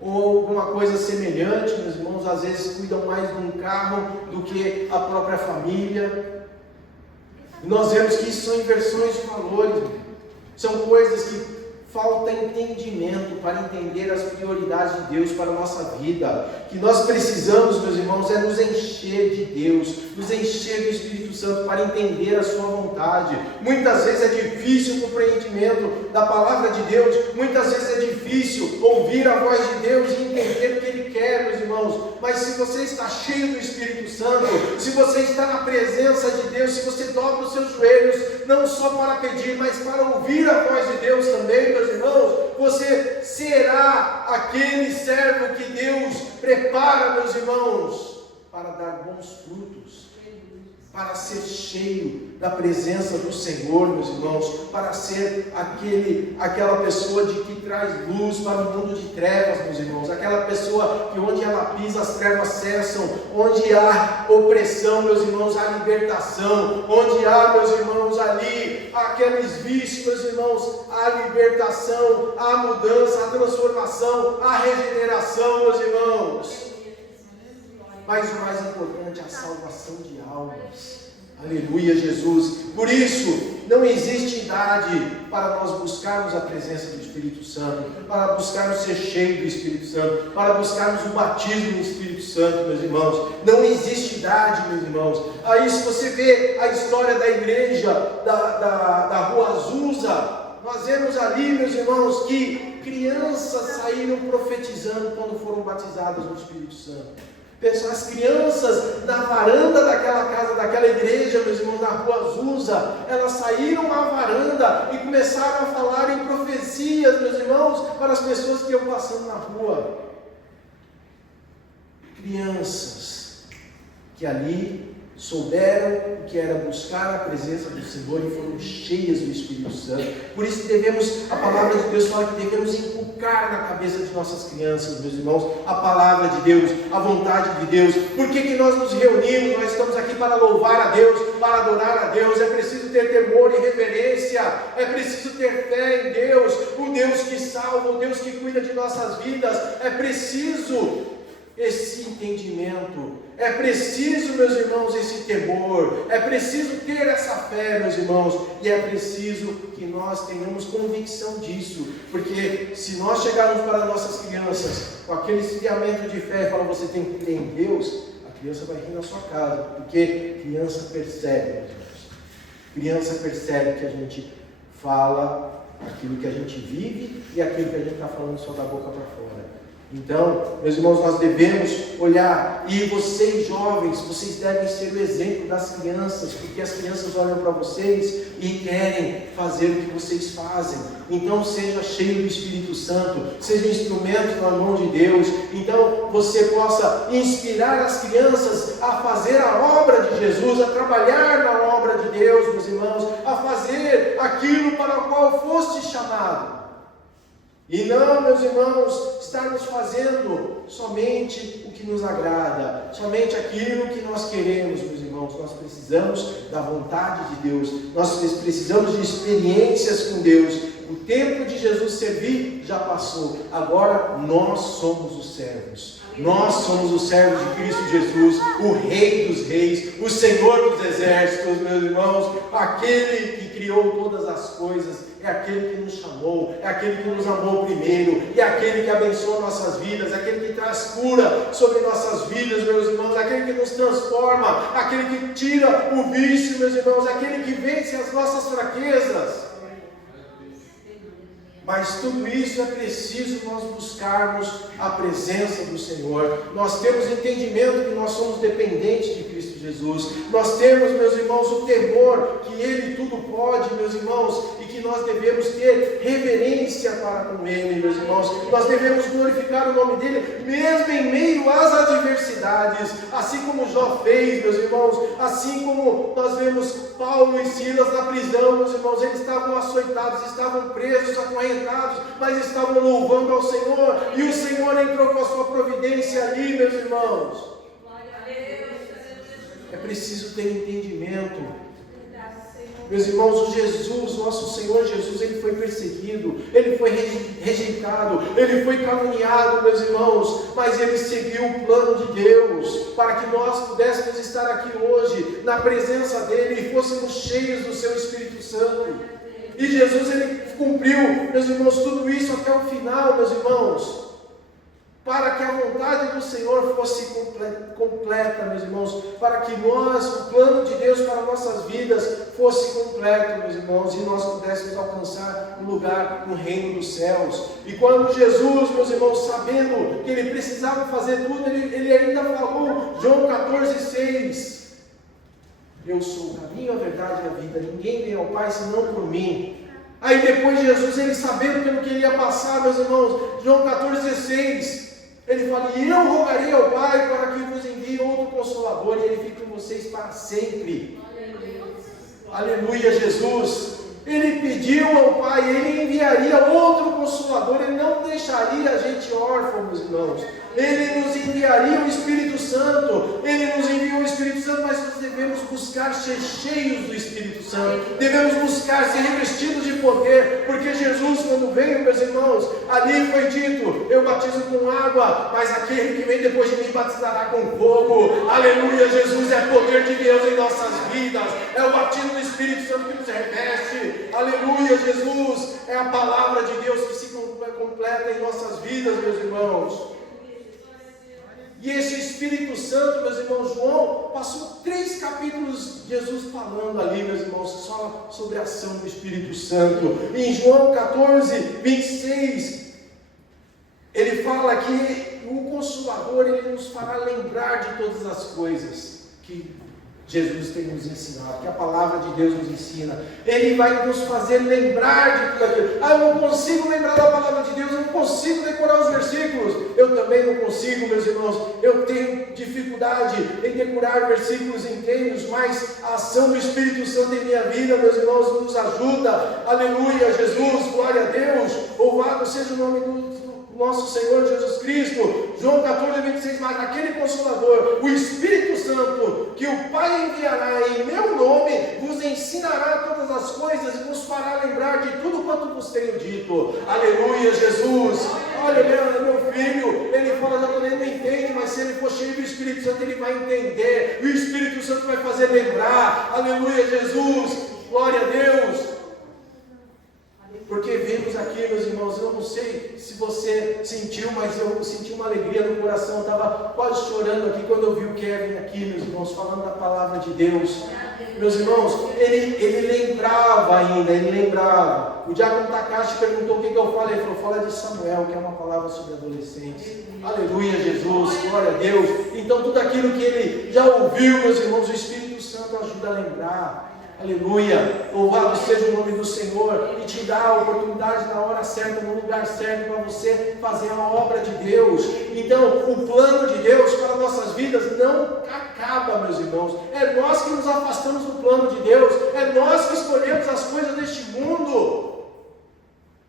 ou alguma coisa semelhante. Meus irmãos, às vezes cuidam mais de um carro do que a própria família. E nós vemos que isso são inversões de valores, são coisas que falta entendimento para entender as prioridades de Deus para a nossa vida. Que nós precisamos, meus irmãos, é nos encher de Deus, nos encher do Espírito Santo para entender a sua vontade. Muitas vezes é difícil o compreendimento da palavra de Deus, muitas vezes é difícil ouvir a voz de Deus e entender o que Ele quer, meus irmãos. Mas se você está cheio do Espírito Santo, se você está na presença de Deus, se você dobra os seus joelhos, não só para pedir, mas para ouvir a voz de Deus também, meus irmãos, você será aquele servo que Deus prepara, meus irmãos, para dar bons frutos, para ser cheio da presença do Senhor, meus irmãos, para ser aquela pessoa que traz luz para o mundo de trevas, meus irmãos, aquela pessoa que onde ela pisa as trevas cessam, onde há opressão, meus irmãos, há libertação, onde há, meus irmãos, ali aqueles vícios, meus irmãos, há libertação, há mudança, há transformação, há regeneração, meus irmãos. Mas o mais importante é a salvação de almas. Aleluia, Jesus. Por isso, não existe idade para nós buscarmos a presença do Espírito Santo, para buscarmos ser cheios do Espírito Santo, para buscarmos o batismo do Espírito Santo, meus irmãos. Não existe idade, meus irmãos. Aí, se você vê a história da igreja da Rua Azusa, nós vemos ali, meus irmãos, que crianças saíram profetizando quando foram batizadas no Espírito Santo. As crianças na varanda daquela casa, daquela igreja, meus irmãos, na Rua Azusa, elas saíram à varanda e começaram a falar em profecias, meus irmãos, para as pessoas que iam passando na rua. Crianças que ali souberam o que era buscar a presença do Senhor e foram cheias do Espírito Santo. Por isso a palavra de Deus fala que devemos inculcar na cabeça de nossas crianças, meus irmãos, a palavra de Deus, a vontade de Deus. Por que nós nos reunimos? Nós estamos aqui para louvar a Deus, para adorar a Deus. É preciso ter temor e reverência, é preciso ter fé em Deus, o Deus que salva, o Deus que cuida de nossas vidas. É preciso esse entendimento, é preciso, meus irmãos, esse temor, é preciso ter essa fé, meus irmãos, e é preciso que nós tenhamos convicção disso, porque se nós chegarmos para nossas crianças com aquele esfriamento de fé e falar, você tem que crer em Deus, a criança vai rir na sua casa, porque criança percebe, meus irmãos, criança percebe que a gente fala aquilo que a gente vive e aquilo que a gente está falando só da boca para fora. Então, meus irmãos, nós devemos olhar, e vocês jovens, vocês devem ser o exemplo das crianças, porque as crianças olham para vocês e querem fazer o que vocês fazem. Então, seja cheio do Espírito Santo, seja um instrumento na mão de Deus. Então, você possa inspirar as crianças a fazer a obra de Jesus, a trabalhar na obra de Deus, meus irmãos, a fazer aquilo para o qual foste chamado. E não, meus irmãos, estarmos fazendo somente o que nos agrada, somente aquilo que nós queremos, meus irmãos. Nós precisamos da vontade de Deus, nós precisamos de experiências com Deus. O tempo de Jesus servir já passou, agora nós somos os servos. Nós somos os servos de Cristo Jesus, o Rei dos Reis, o Senhor dos Exércitos, meus irmãos, aquele que criou todas as coisas, é aquele que nos chamou, é aquele que nos amou primeiro, é aquele que abençoa nossas vidas, é aquele que traz cura sobre nossas vidas, meus irmãos, é aquele que nos transforma, é aquele que tira o vício, meus irmãos, é aquele que vence as nossas fraquezas. Mas tudo isso é preciso nós buscarmos a presença do Senhor. Nós temos entendimento que nós somos dependentes de Cristo Jesus. Nós temos, meus irmãos, o temor que Ele tudo pode, meus irmãos, e que nós devemos ter reverência para com Ele, meus irmãos. Nós devemos glorificar o nome dEle, mesmo em meio às adversidades, assim como Jó fez, meus irmãos, assim como nós vemos Paulo e Silas na prisão, meus irmãos, eles estavam açoitados, estavam presos, acorrentados, acorrentados, mas estavam louvando ao Senhor, e o Senhor entrou com a sua providência ali, meus irmãos. É preciso ter entendimento. Meus irmãos, o Jesus, nosso Senhor Jesus, Ele foi perseguido, Ele foi rejeitado, Ele foi caluniado, meus irmãos, mas Ele seguiu o plano de Deus, para que nós pudéssemos estar aqui hoje, na presença dEle, e fôssemos cheios do Seu Espírito Santo. E Jesus, Ele cumpriu, meus irmãos, tudo isso até o final, meus irmãos, para que a vontade do Senhor fosse completa, meus irmãos, para que nós, o plano de Deus para nossas vidas fosse completo, meus irmãos, e nós pudéssemos alcançar um lugar no reino dos céus. E quando Jesus, meus irmãos, sabendo que Ele precisava fazer tudo, Ele ainda falou, João 14,6, eu sou o caminho, a verdade e a vida, ninguém vem ao Pai senão por mim. Aí depois Jesus, Ele sabendo pelo que Ele ia passar, meus irmãos, João 14,16, Ele fala, e eu rogarei ao Pai para que vos envie outro Consolador, e Ele fique com vocês para sempre. Aleluia, Jesus. Ele pediu ao Pai, Ele enviaria outro Consolador, Ele não deixaria a gente órfão, meus irmãos. Ele nos enviaria o Espírito Santo, Ele nos enviou o Espírito Santo, mas nós devemos buscar ser cheios do Espírito Santo, devemos buscar ser revestidos de poder, porque Jesus, quando veio, meus irmãos, ali foi dito, eu batizo com água, mas aquele que vem depois de mim batizará com fogo. Aleluia, Jesus é poder de Deus em nossas vidas, é o batismo do Espírito Santo que nos reveste. Aleluia, Jesus é a palavra de Deus que se completa em nossas vidas, meus irmãos. E esse Espírito Santo, meus irmãos, João passou 3 capítulos Jesus falando ali, meus irmãos, só sobre a ação do Espírito Santo. Em João 14:26, ele fala que o Consolador, ele nos fará lembrar de todas as coisas que Jesus tem nos ensinado, que a palavra de Deus nos ensina. Ele vai nos fazer lembrar de tudo aquilo. Eu não consigo lembrar da palavra de Deus, eu não consigo decorar os versículos. Eu também não consigo, meus irmãos. Eu tenho dificuldade em decorar versículos inteiros, mas a ação do Espírito Santo em minha vida, meus irmãos, nos ajuda. Aleluia, Jesus, glória a Deus. Louvado seja o nome do nosso Senhor Jesus Cristo. João 14:26, mas aquele Consolador, o Espírito Santo, que o Pai enviará em meu nome, vos ensinará todas as coisas e vos fará lembrar de tudo quanto vos tenho dito. Aleluia, Jesus. Olha, meu filho, ele fala, ele não entende, mas se ele for cheio do Espírito Santo, ele vai entender. O Espírito Santo vai fazer lembrar. Aleluia, Jesus. Glória a Deus. Porque vemos aqui, meus irmãos, eu não sei se você sentiu, mas eu senti uma alegria no coração, eu estava quase chorando aqui quando eu vi o Kevin aqui, meus irmãos, falando da palavra de Deus. Meus irmãos, ele lembrava ainda, ele lembrava. O diácono Takashi perguntou o que eu falei, ele falou, fala de Samuel, que é uma palavra sobre adolescentes. Aleluia, Jesus, glória a Deus. Então tudo aquilo que ele já ouviu, meus irmãos, o Espírito Santo ajuda a lembrar. Aleluia, louvado seja o nome do Senhor, e te dá a oportunidade na hora certa, no lugar certo, para você fazer a obra de Deus. Então, o plano de Deus para nossas vidas não acaba, meus irmãos. É nós que nos afastamos do plano de Deus, é nós que escolhemos as coisas deste mundo.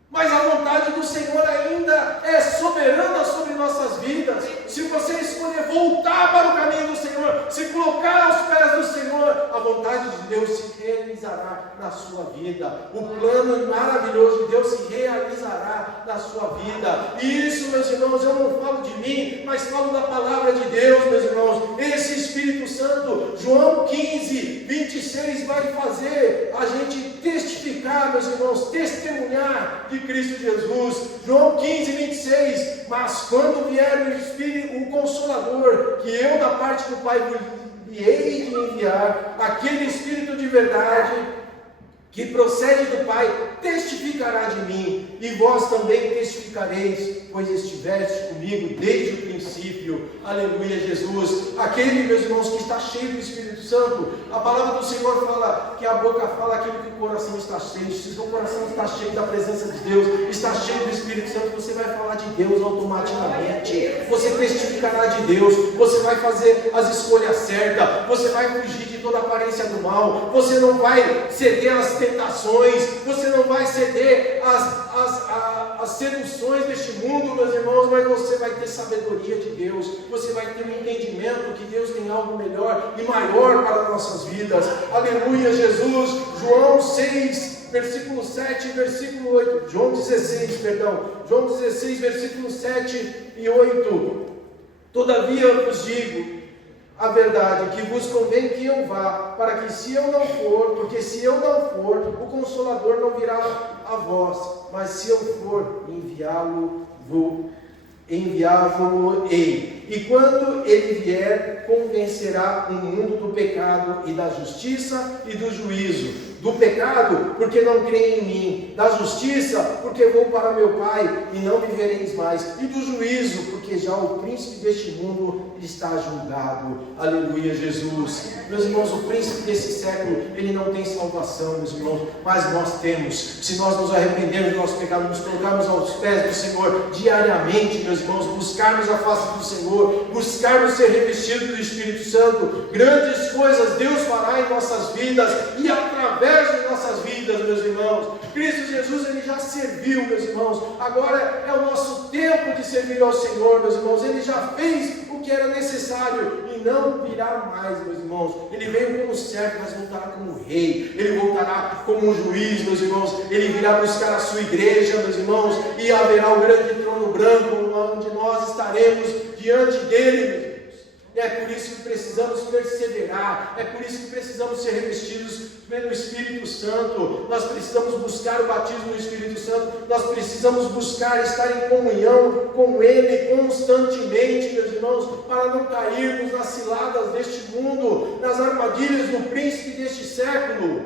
Mas a vontade do Senhor ainda é soberana sobre nossas vidas. Se você escolher voltar para o caminho do Senhor, se colocar aos pés do Senhor, a vontade de Deus se realizará na sua vida. O plano maravilhoso de Deus se realizará na sua vida. E isso, meus irmãos, eu não falo de mim, mas falo da palavra de Deus, meus irmãos. Esse Espírito Santo, João 15:26, vai fazer a gente testificar, meus irmãos, testemunhar de Cristo Jesus. João 15:26, mas quando vier o Espírito, o Consolador, que eu da parte do Pai lhe hei de enviar, aquele Espírito de verdade, que procede do Pai, testificará de mim, e vós também testificareis, pois estiveste comigo desde o princípio. Aleluia, Jesus. Aquele, meus irmãos, que está cheio do Espírito Santo, a palavra do Senhor fala que a boca fala aquilo que o coração está cheio. Se o seu coração está cheio da presença de Deus, está cheio do Espírito Santo, você vai falar de Deus automaticamente. Você testificará de Deus, você vai fazer as escolhas certas, você vai fugir de toda a aparência do mal, você não vai ceder às tentações, você não vai ceder às seduções deste mundo, meus irmãos, mas você vai ter sabedoria de Deus, você vai ter um entendimento que Deus tem algo melhor e maior para nossas vidas. Aleluia, Jesus. João 6, versículo 7 e versículo 8, João 16, versículo 7 e 8. Todavia eu vos digo a verdade, que vos convém que eu vá, para que se eu não for, porque se eu não for, o Consolador não virá a vós, mas se eu for, enviá-lo-ei. E quando ele vier, convencerá o mundo do pecado e da justiça e do juízo. Do pecado, porque não creem em mim. Da justiça, porque vou para meu Pai e não me vereis mais. E do juízo, porque já o príncipe deste mundo está julgado. Aleluia, Jesus. Meus irmãos, o príncipe desse século, ele não tem salvação, meus irmãos, mas nós temos. Se nós nos arrependermos do nosso pecado, nos colocarmos aos pés do Senhor diariamente, meus irmãos, buscarmos a face do Senhor, buscarmos ser revestidos do Espírito Santo, grandes coisas Deus fará em nossas vidas e através de nossas vidas, meus irmãos. Cristo Jesus, ele já serviu, meus irmãos. Agora é o nosso tempo de servir ao Senhor, meus irmãos. Ele já fez o que era necessário e não virá mais, meus irmãos. Ele veio como servo, mas voltará como rei. Ele voltará como um juiz, meus irmãos. Ele virá buscar a sua igreja, meus irmãos, e haverá o grande trono branco, onde nós estaremos diante dele, meus irmãos. É por isso que precisamos perseverar, é por isso que precisamos ser revestidos pelo Espírito Santo. Nós precisamos buscar o batismo do Espírito Santo, nós precisamos buscar estar em comunhão com Ele constantemente, meus irmãos, para não cairmos nas ciladas deste mundo, nas armadilhas do príncipe deste século.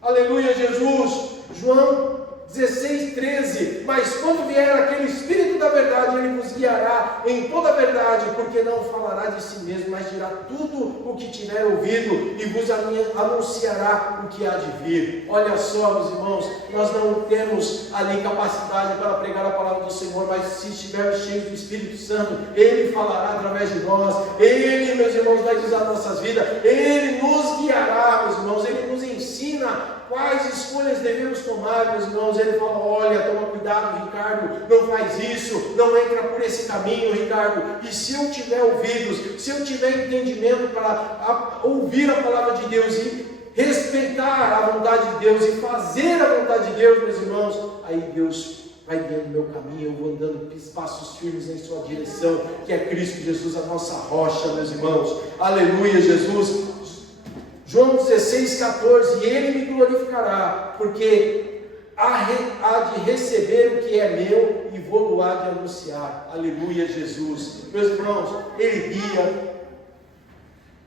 Aleluia, Jesus. João 16:13, mas quando vier aquele Espírito da verdade, ele vos guiará em toda a verdade, porque não falará de si mesmo, mas dirá tudo o que tiver ouvido e vos anunciará o que há de vir. Olha só, meus irmãos, nós não temos ali capacidade para pregar a palavra do Senhor, mas se estivermos cheios do Espírito Santo, Ele falará através de nós, Ele, meus irmãos, vai usar nossas vidas, Ele nos guiará, meus irmãos, Ele nos ensina quais escolhas devemos tomar, meus irmãos. Ele fala, olha, toma cuidado, Ricardo, não faz isso, não entra por esse caminho, Ricardo. E se eu tiver ouvidos, se eu tiver entendimento para ouvir a palavra de Deus e respeitar a vontade de Deus e fazer a vontade de Deus, meus irmãos, aí Deus vai guiando o meu caminho, eu vou andando passos firmes em sua direção, que é Cristo Jesus, a nossa rocha, meus irmãos. Aleluia, Jesus. João 16:14, e Ele me glorificará, porque há de receber o que é meu e vou-lo há de anunciar. Aleluia, Jesus. Meus irmãos, Ele guia,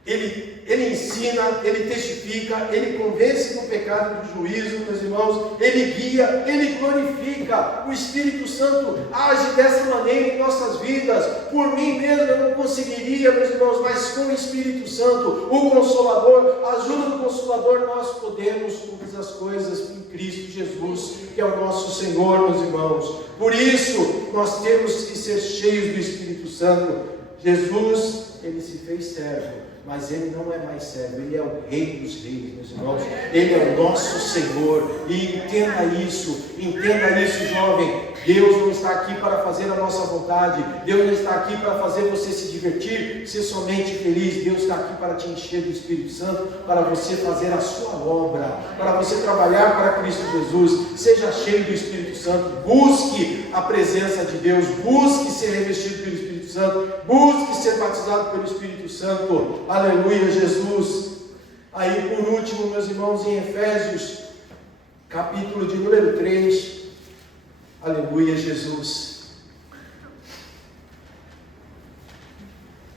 Ele ensina, Ele testifica, Ele convence do pecado e do juízo, meus irmãos. Ele guia, Ele glorifica. O Espírito Santo age dessa maneira em nossas vidas. Por mim mesmo eu não conseguiria, meus irmãos, mas com o Espírito Santo, o Consolador, a ajuda do Consolador, nós podemos todas as coisas em Cristo Jesus, que é o nosso Senhor, meus irmãos. Por isso, nós temos que ser cheios do Espírito Santo. Jesus, Ele se fez servo, mas Ele não é mais servo, Ele é o Rei dos Reis, meus irmãos. Ele é o nosso Senhor. E entenda isso, jovem. Deus não está aqui para fazer a nossa vontade. Deus não está aqui para fazer você se divertir, ser somente feliz. Deus está aqui para te encher do Espírito Santo, para você fazer a sua obra, para você trabalhar para Cristo Jesus. Seja cheio do Espírito Santo. Busque a presença de Deus. Busque ser revestido pelo Espírito Santo. Busque ser batizado pelo Espírito Santo. Aleluia, Jesus. Aí por último, meus irmãos, em Efésios, capítulo de número 3. Aleluia, Jesus.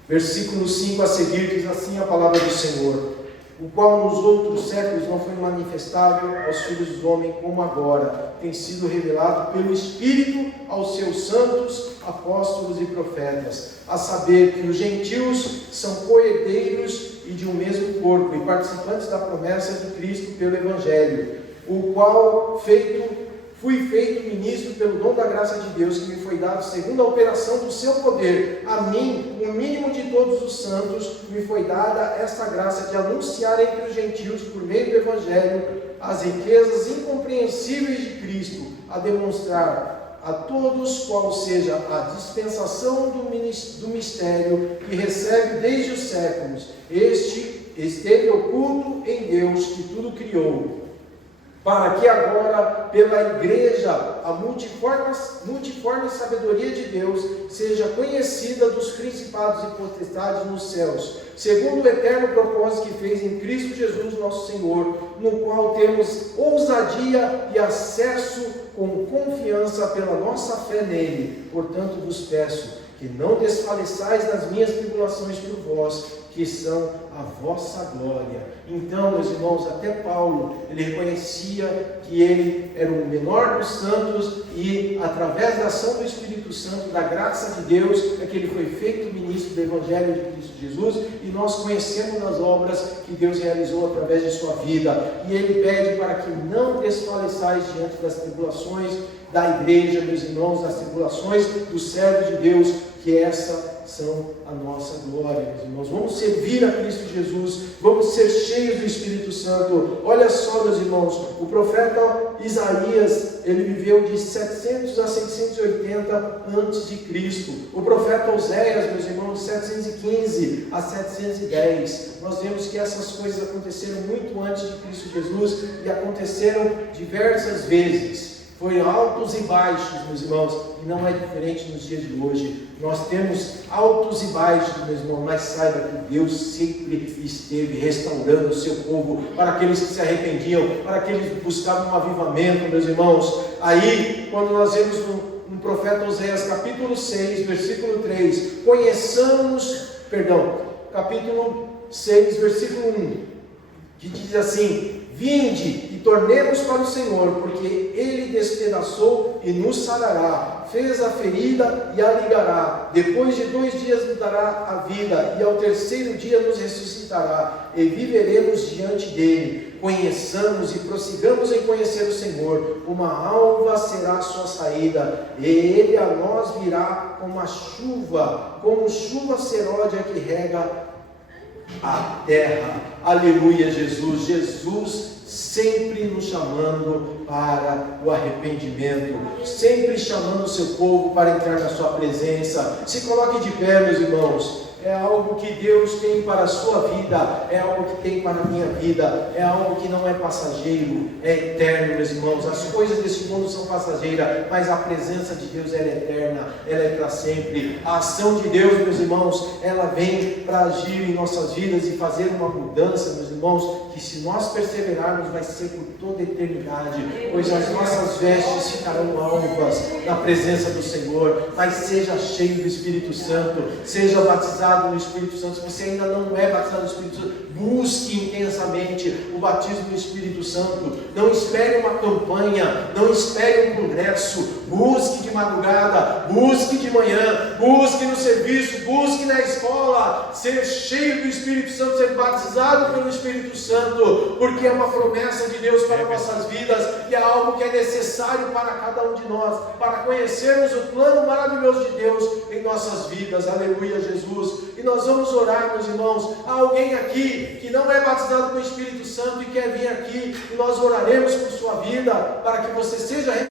Versículo 5 a seguir diz assim a palavra do Senhor: o qual nos outros séculos não foi manifestado aos filhos dos homens, como agora tem sido revelado pelo Espírito aos seus santos, apóstolos e profetas, a saber que os gentios são co-herdeiros e de um mesmo corpo, e participantes da promessa de Cristo pelo Evangelho, o qual fui feito ministro pelo dom da graça de Deus, que me foi dado segundo a operação do seu poder. A mim, o mínimo de todos os santos, me foi dada esta graça de anunciar entre os gentios, por meio do Evangelho, as riquezas incompreensíveis de Cristo, a demonstrar a todos qual seja a dispensação do mistério que recebe desde os séculos. Este esteve oculto em Deus, que tudo criou, para que agora, pela igreja, a multiforme sabedoria de Deus seja conhecida dos principados e potestades nos céus, segundo o eterno propósito que fez em Cristo Jesus nosso Senhor, no qual temos ousadia e acesso com confiança pela nossa fé nele. Portanto, vos peço que não desfaleçais nas minhas tribulações por vós, que são a vossa glória. Então, meus irmãos, até Paulo, ele reconhecia que ele era o menor dos santos e, através da ação do Espírito Santo, da graça de Deus, é que ele foi feito ministro do Evangelho de Cristo Jesus, e nós conhecemos as obras que Deus realizou através de sua vida. E ele pede para que não desfaleçais diante das tribulações da igreja, meus irmãos, das tribulações dos servos de Deus, que essa são a nossa glória, meus irmãos. Vamos servir a Cristo Jesus, vamos ser cheios do Espírito Santo. Olha só, meus irmãos, o profeta Isaías, ele viveu de 700 a 680 antes de Cristo. O profeta Oséias, meus irmãos, de 715 a 710. Nós vemos que essas coisas aconteceram muito antes de Cristo Jesus e aconteceram diversas vezes. Foi altos e baixos, meus irmãos, e não é diferente nos dias de hoje. Nós temos altos e baixos, meus irmãos, mas saiba que Deus sempre esteve restaurando o seu povo, para aqueles que se arrependiam, para aqueles que buscavam um avivamento, meus irmãos. Aí, quando nós vemos no profeta Oséias, capítulo 6, versículo 3, capítulo 6, versículo 1, que diz assim: vinde e tornemos para o Senhor, porque Ele despedaçou e nos sarará, fez a ferida e a ligará, depois de 2 dias nos dará a vida, e ao 3º dia nos ressuscitará, e viveremos diante dele. Conheçamos e prossigamos em conhecer o Senhor. Uma alva será a sua saída, e ele a nós virá como chuva seródia que rega a terra. Aleluia, Jesus. Jesus sempre nos chamando para o arrependimento, sempre chamando o seu povo para entrar na sua presença. Se coloque de pé, meus irmãos. É algo que Deus tem para a sua vida, é algo que tem para a minha vida, é algo que não é passageiro, é eterno, meus irmãos. As coisas desse mundo são passageiras, mas a presença de Deus, ela é eterna, ela é para sempre. A ação de Deus, meus irmãos, ela vem para agir em nossas vidas e fazer uma mudança, meus irmãos, que se nós perseverarmos vai ser por toda a eternidade, pois as nossas vestes ficarão alvas na presença do Senhor. Mas seja cheio do Espírito Santo, seja batizado no Espírito Santo. Se você ainda não é batizado no Espírito Santo, busque intensamente o batismo do Espírito Santo. Não espere uma campanha, não espere um congresso. Busque de madrugada, busque de manhã, busque no serviço, busque na escola. Ser cheio do Espírito Santo, ser batizado pelo Espírito Santo, porque é uma promessa de Deus para nossas vidas e é algo que é necessário para cada um de nós, para conhecermos o plano maravilhoso de Deus em nossas vidas. Aleluia, Jesus. E nós vamos orar, meus irmãos. Há alguém aqui que não é batizado com o Espírito Santo e quer vir aqui, e nós oraremos por sua vida, para que você seja